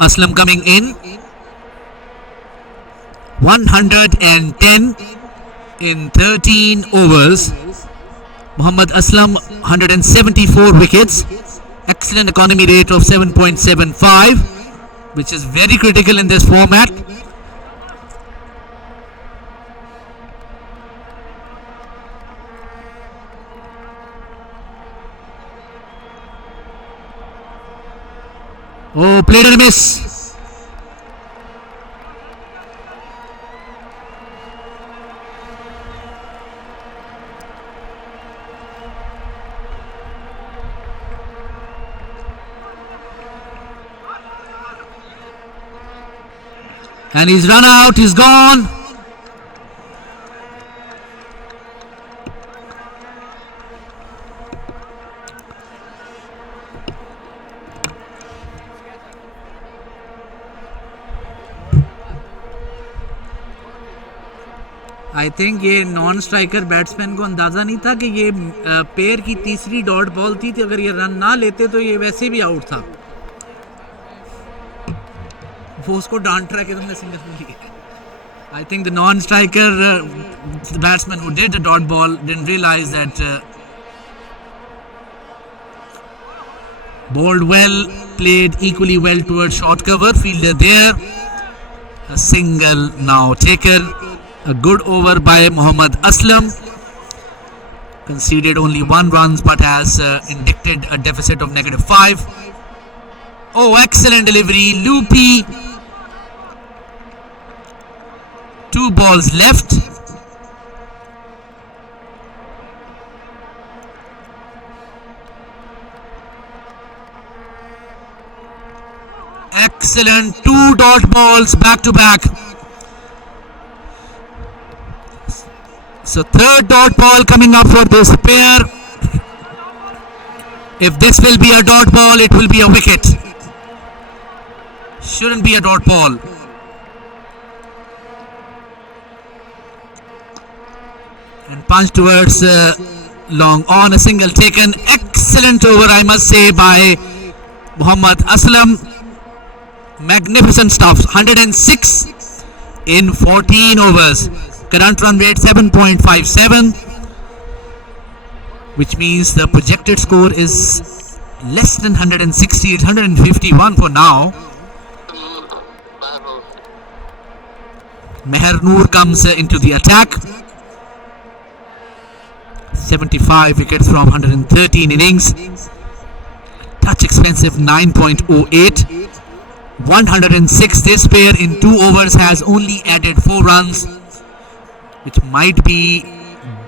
Aslam coming in. 110 in 13 overs. Muhammad Aslam 174 wickets. Excellent economy rate of 7.75. which is very critical in this format. Oh, played and a miss. And he's run out, he's gone. I think ये non striker batsman को अंदाज़ा नहीं था कि ये pair की तीसरी dot ball थी, तो अगर ये रन ना लेते तो ये वैसे भी आउट था। वो उसको डांट रहा है कि तुमने सिंगल नहीं लिया। I think the non striker batsman who did the dot ball didn't realise that bowled well, played equally well towards short cover, fielder there. A single now taken. A good over by Mohammad Aslam. Conceded only 1 run but has indicted a deficit of -5. Oh, excellent delivery. Loopy. 2 balls left. Excellent 2 dot balls back to back. So third dot ball coming up for this pair. If this will be a dot ball, it will be a wicket. Shouldn't be a dot ball. And punch towards long on, a single taken. Excellent over, I must say, by Mohammad Aslam. Magnificent stuff. 106 in 14 overs. Current run rate 7.57, which means the projected score is less than 160. It's 151 for now. Meher Noor comes into the attack. 75 wickets from 113 innings. Touch expensive 9.08. 106. This pair in 2 overs has only added 4 runs, which might be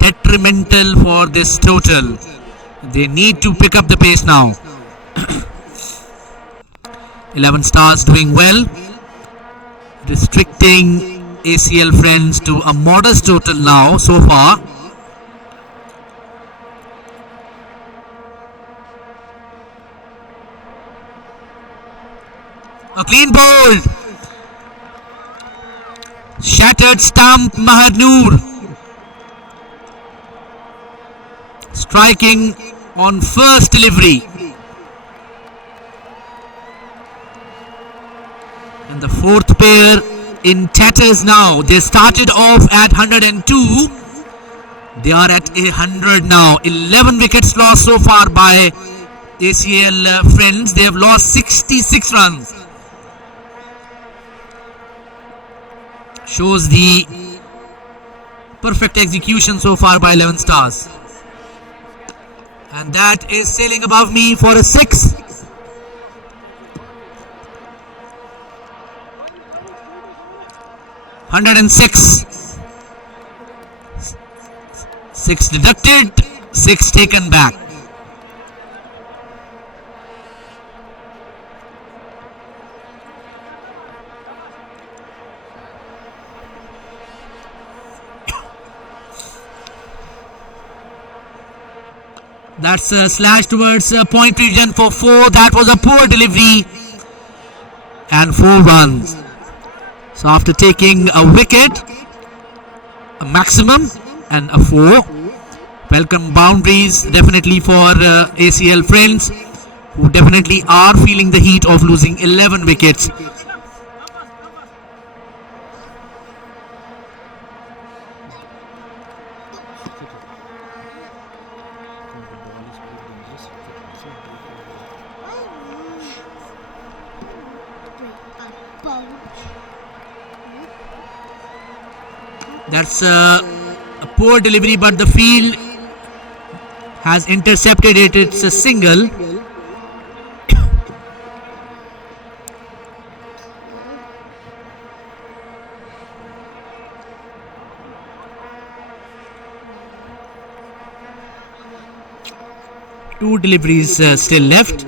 detrimental for this total. They need to pick up the pace now. 11 stars doing well, restricting ACL friends to a modest total now so far. A clean bowled. Shattered stump, Meher Noor. Striking on first delivery. And the fourth pair in tatters now. They started off at 102. They are at 100 now. 11 wickets lost so far by ACL friends. They have lost 66 runs. Shows the perfect execution so far by 11 stars. And that is sailing above me for a 6. Six deducted, 6 taken back. That's a slash towards point region for 4. That was a poor delivery. And 4 runs. So after taking a wicket, a maximum and a 4. Welcome boundaries definitely for ACL friends, who definitely are feeling the heat of losing 11 wickets. That's a poor delivery, but the field has intercepted it. It's a single. Two deliveries still left.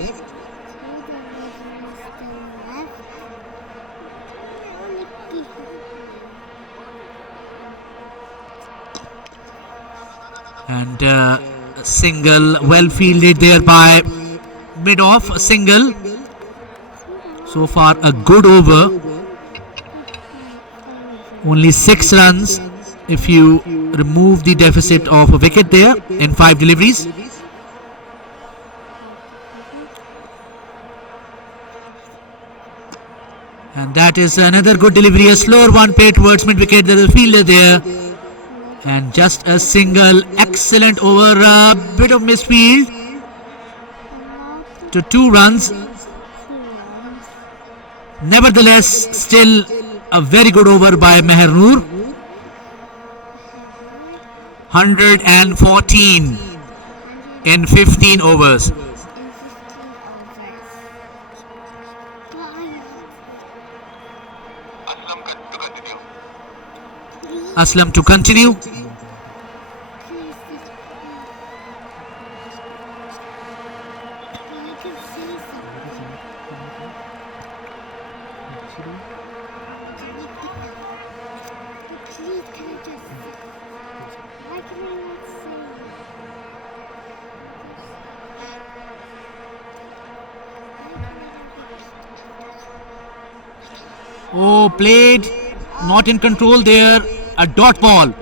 And a single, well fielded there by mid-off, a single. So far a good over. Only 6 runs if you remove the deficit of a wicket there in 5 deliveries. And that is another good delivery, a slower one played towards mid-wicket. There's a fielder there. And just a single, excellent over, a bit of misfield to 2 runs. Nevertheless, still a very good over by Meher Noor. 114 in 15 overs. Aslam to continue. Oh, played, not in control there. A dot ball.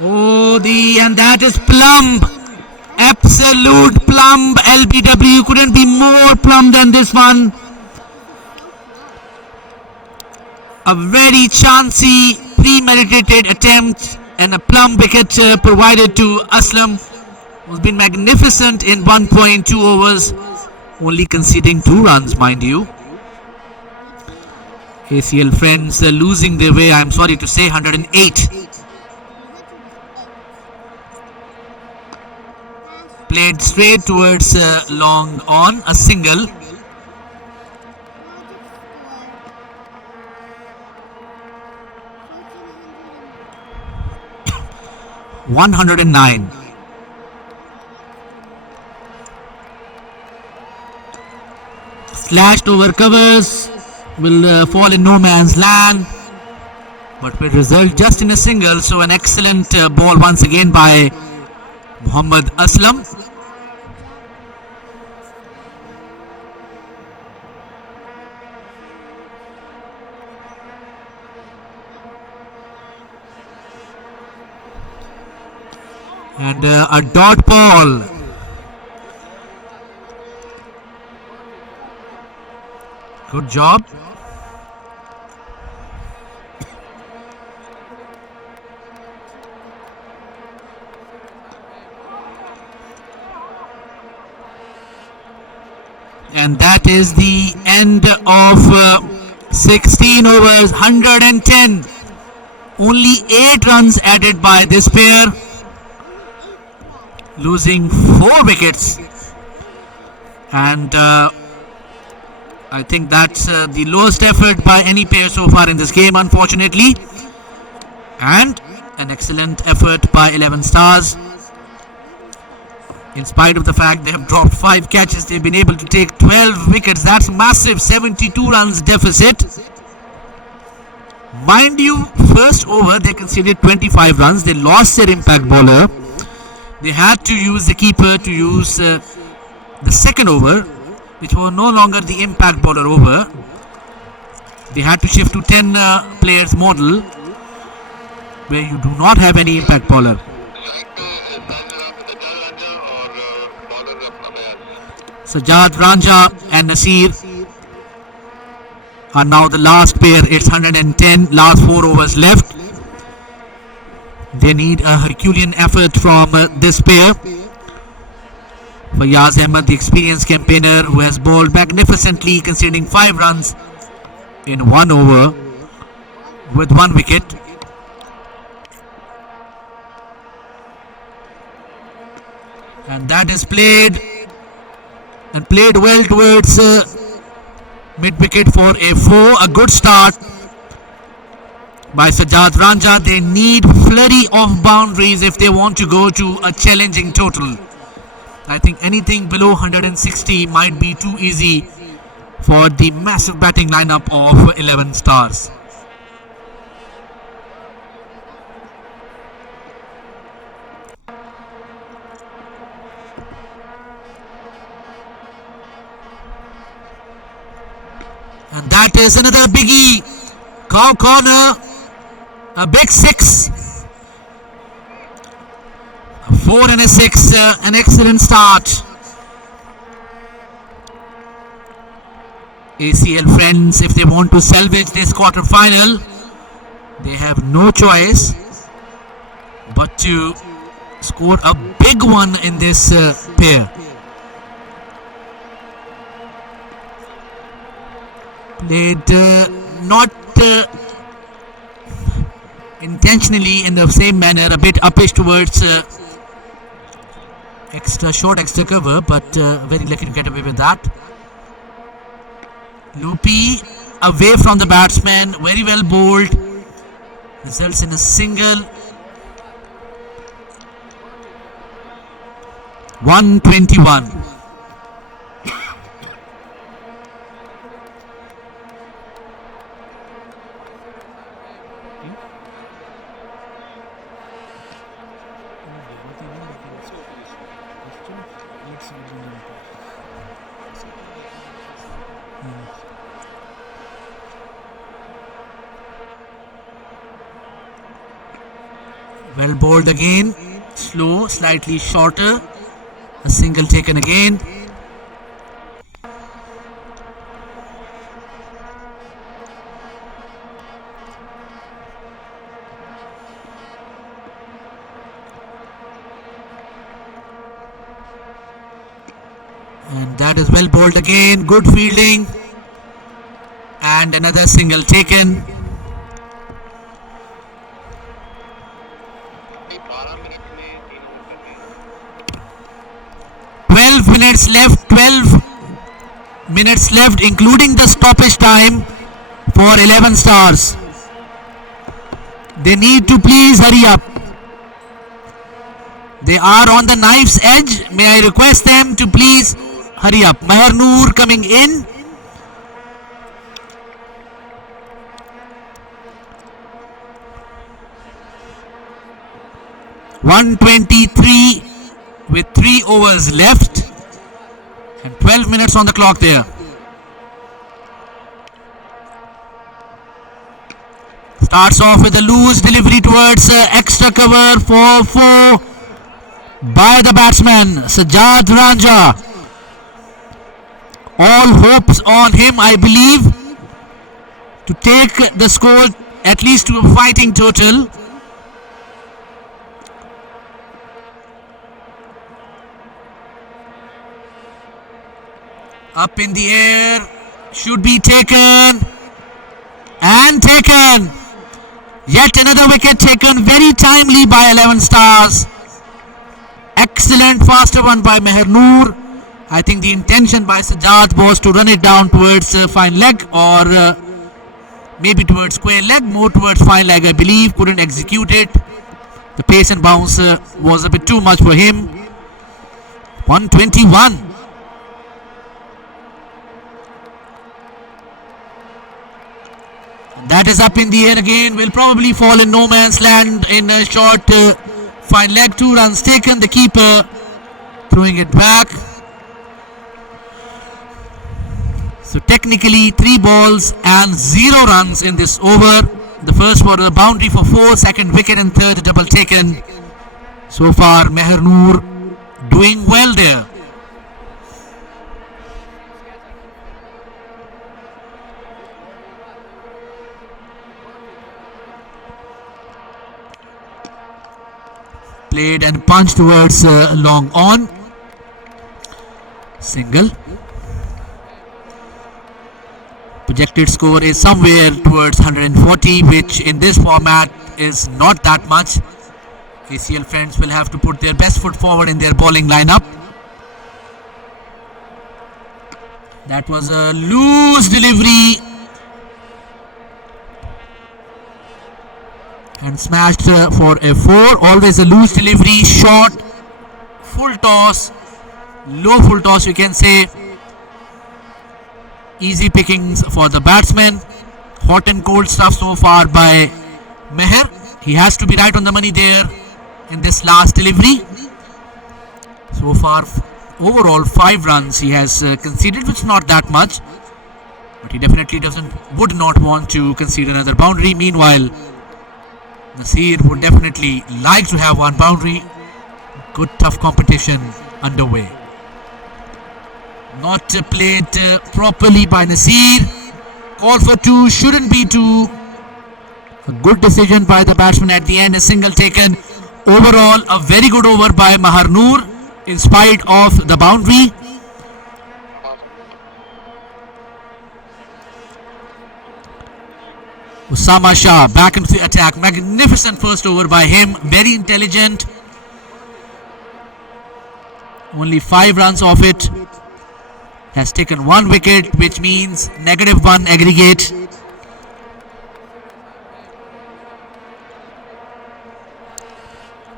Oh, and that is plumb. Absolute plumb. LBW couldn't be more plumb than this one. A very chancy, premeditated attempt and a plumb wicket provided to Aslam, who's been magnificent in 1.2 overs, only conceding 2 runs, mind you. ACL friends losing their way, I'm sorry to say, 108. Played straight towards long on, a single. 109. Slashed over covers, will fall in no man's land, but will result just in a single. So an excellent ball once again by Mohammad Aslam. And a dot ball. Good job. And that is the end of 16 overs, 110. Only 8 runs added by this pair, losing 4 wickets, and I think that's the lowest effort by any pair so far in this game, unfortunately. And an excellent effort by 11 Stars. In spite of the fact they have dropped 5 catches, they've been able to take 12 wickets. That's massive, 72 runs deficit. Mind you, first over they conceded 25 runs. They lost their impact bowler. They had to use the keeper to use the second over, which was no longer the impact bowler over. They had to shift to 10 players model, where you do not have any impact bowler. Sajjad, Ranja and Nasir. are now the last pair. It's 110, last 4 overs left. They need a Herculean effort from this pair. Fayaz Ahmed, the experienced campaigner who has bowled magnificently, conceding 5 runs in 1 over with 1 wicket. And that is played well towards mid-wicket for a 4. A good start by Sajjad Ranja. They need flurry of boundaries if they want to go to a challenging total. I think anything below 160 might be too easy for the massive batting lineup of 11 stars. And that is another biggie. Cow corner. A big 6. A 4 and a 6. An excellent start. ACL friends, if they want to salvage this quarter final, they have no choice but to score a big one in this pair. Played not intentionally in the same manner, a bit uppish towards extra cover, but very lucky to get away with that. Loopy away from the batsman, very well bowled, results in a single. 121. Well bowled again, slow, slightly shorter, a single taken again. And that is well bowled again, good fielding, and another single taken. 12 minutes left, 12 minutes left, including the stoppage time for 11 stars. They need to please hurry up. They are on the knife's edge. May I request them to please hurry up. Meher Noor coming in. .123 with 3 overs left and 12 minutes on the clock there. Starts off with a loose delivery towards extra cover for 4 by the batsman Sajjad Ranja. All hopes on him, I believe, to take the score at least to a fighting total. Up in the air, should be taken, and taken. Yet another wicket taken, very timely by 11 stars. Excellent faster one by Meher Noor. I think the intention by Sajjad was to run it down towards fine leg, or maybe towards square leg, more towards fine leg I believe. Couldn't execute it. The pace and bounce was a bit too much for him. 121. That is up in the air again, will probably fall in no man's land in a short fine leg. 2 runs taken, the keeper throwing it back. So technically 3 balls and 0 runs in this over. The first was a boundary for 4, second wicket and third double taken. So far Meher Noor doing well there. Played and punched towards long on. Single. Projected score is somewhere towards 140, which in this format is not that much. ACL friends will have to put their best foot forward in their bowling lineup. That was a loose delivery and smashed for a 4. Always a loose delivery, short, full toss, low full toss you can say. Easy pickings for the batsman. Hot and cold stuff so far by Meher. He has to be right on the money there in this last delivery. So far, overall 5 runs he has conceded, which is not that much. But he definitely would not want to concede another boundary. Meanwhile, Nasir would definitely like to have one boundary. Good tough competition underway. Not played properly by Nasir. Call for 2, shouldn't be 2. A good decision by the batsman at the end, a single taken. Overall, a very good over by Maharnoor in spite of the boundary. Usama Shah back into the attack. Magnificent first over by him. Very intelligent. Only 5 runs off it. Has taken 1 wicket, which means -1 aggregate.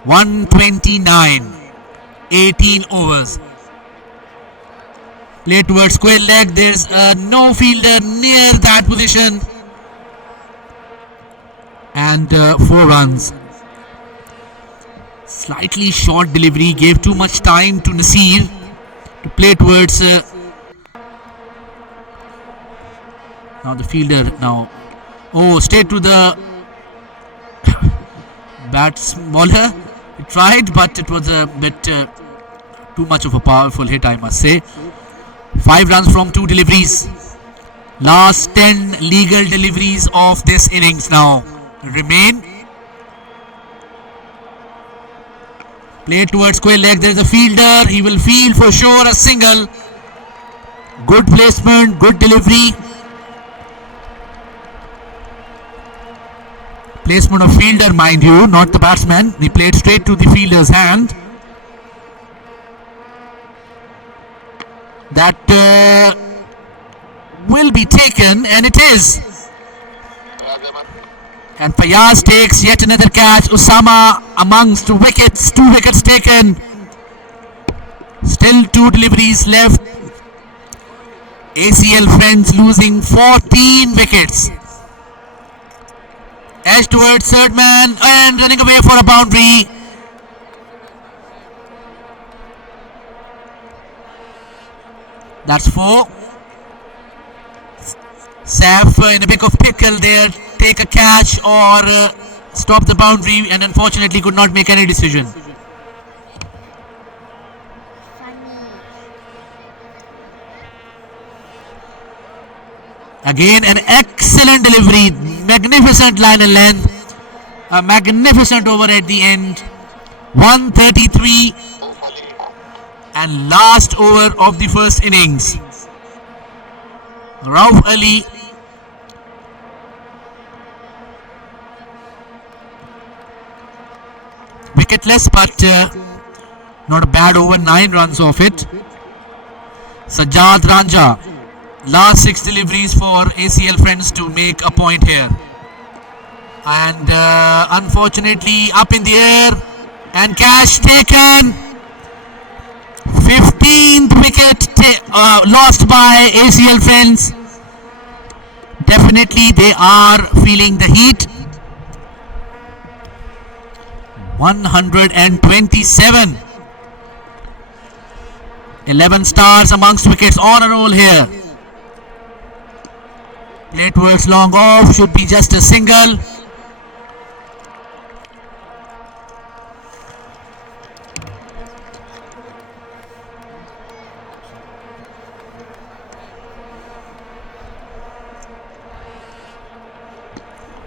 (129), 18 overs. Play towards square leg. There's no fielder near that position. And 4 runs. Slightly short delivery, gave too much time to Nasir to play towards. Now the fielder straight to the bowler. He tried, but it was a bit too much of a powerful hit, I must say. 5 runs from 2 deliveries. Last 10 legal deliveries of this innings now remain. Play towards square leg. There is a fielder. He will field for sure a single. Good placement, good delivery. Placement of fielder, mind you, not the batsman. He played straight to the fielder's hand. That will be taken, and it is. And Fayaz takes yet another catch. Usama amongst 2 wickets. 2 wickets taken. Still 2 deliveries left. ACL friends losing 14 wickets. Edge towards third man and running away for a boundary. That's 4. Saif in a bit of pickle there. Take a catch or stop the boundary, and unfortunately could not make any decision. Again an excellent delivery, magnificent line and length, a magnificent over at the end. 133 and last over of the first innings. Rauf Ali wicketless, but not a bad over. 9 runs off it. Sajjad Ranja, last 6 deliveries for ACL friends to make a point here, and unfortunately up in the air and catch taken. 15th wicket lost by ACL friends. Definitely they are feeling the heat. 127. 11 stars amongst wickets on a roll here. Play towards long off, should be just a single.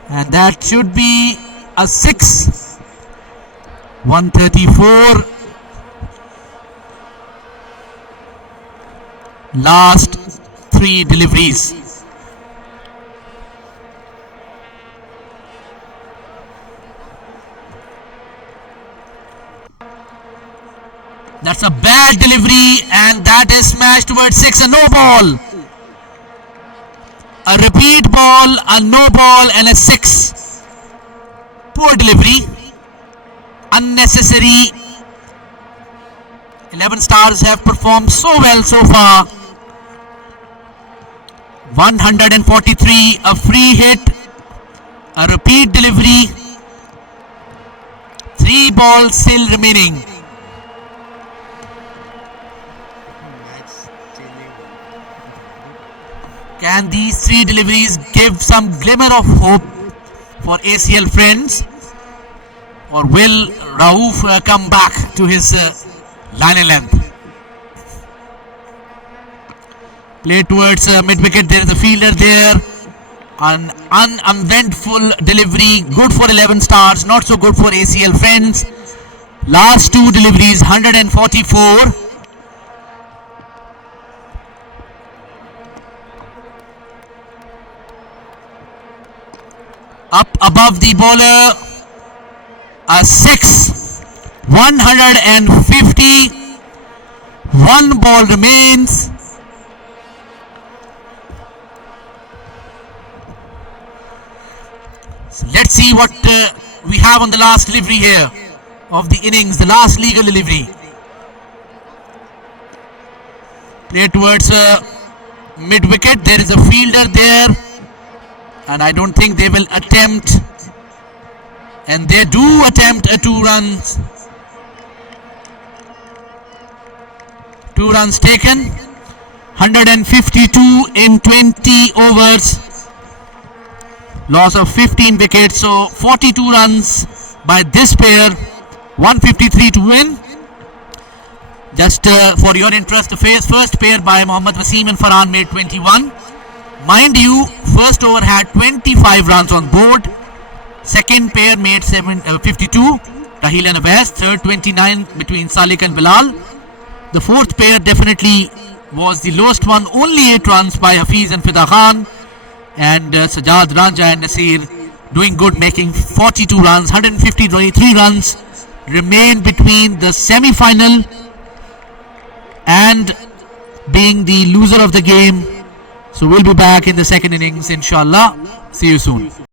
And that should be a 6. 134. Last 3 deliveries. That's a bad delivery, and that is smashed towards 6, a no ball. A repeat ball, a no ball, and a 6. Poor delivery. Unnecessary. 11 stars have performed so well so far. 143, a free hit, a repeat delivery. 3 balls still remaining. Can these 3 deliveries give some glimmer of hope for ACL friends? Or will Rauf come back to his line length? Play towards mid-wicket. There is a fielder there. An uneventful delivery. Good for 11 stars. Not so good for ACL friends. Last 2 deliveries. 144. Up above the bowler, a 6, 150, 1 ball remains. So let's see what we have on the last delivery here of the innings, the last legal delivery. Play towards mid-wicket, there is a fielder there. And I don't think they will attempt, and they do attempt a 2 runs. 2 runs taken. 152 in 20 overs. Loss of 15 wickets. So 42 runs by this pair. 153 to win. Just for your interest, the first pair by Mohammad Wasim and Farhan made 21. Mind you, first over had 25 runs on board. Second pair made 52, Raheel and Awais. Third 29 between Salik and Bilal. The fourth pair definitely was the lowest one. Only 8 runs by Hafiz and Fida Khan. And Sajjad, Ranja and Nasir doing good, making 42 runs. 153 runs remain between the semi-final and being the loser of the game. So we'll be back in the second innings, inshallah. See you soon.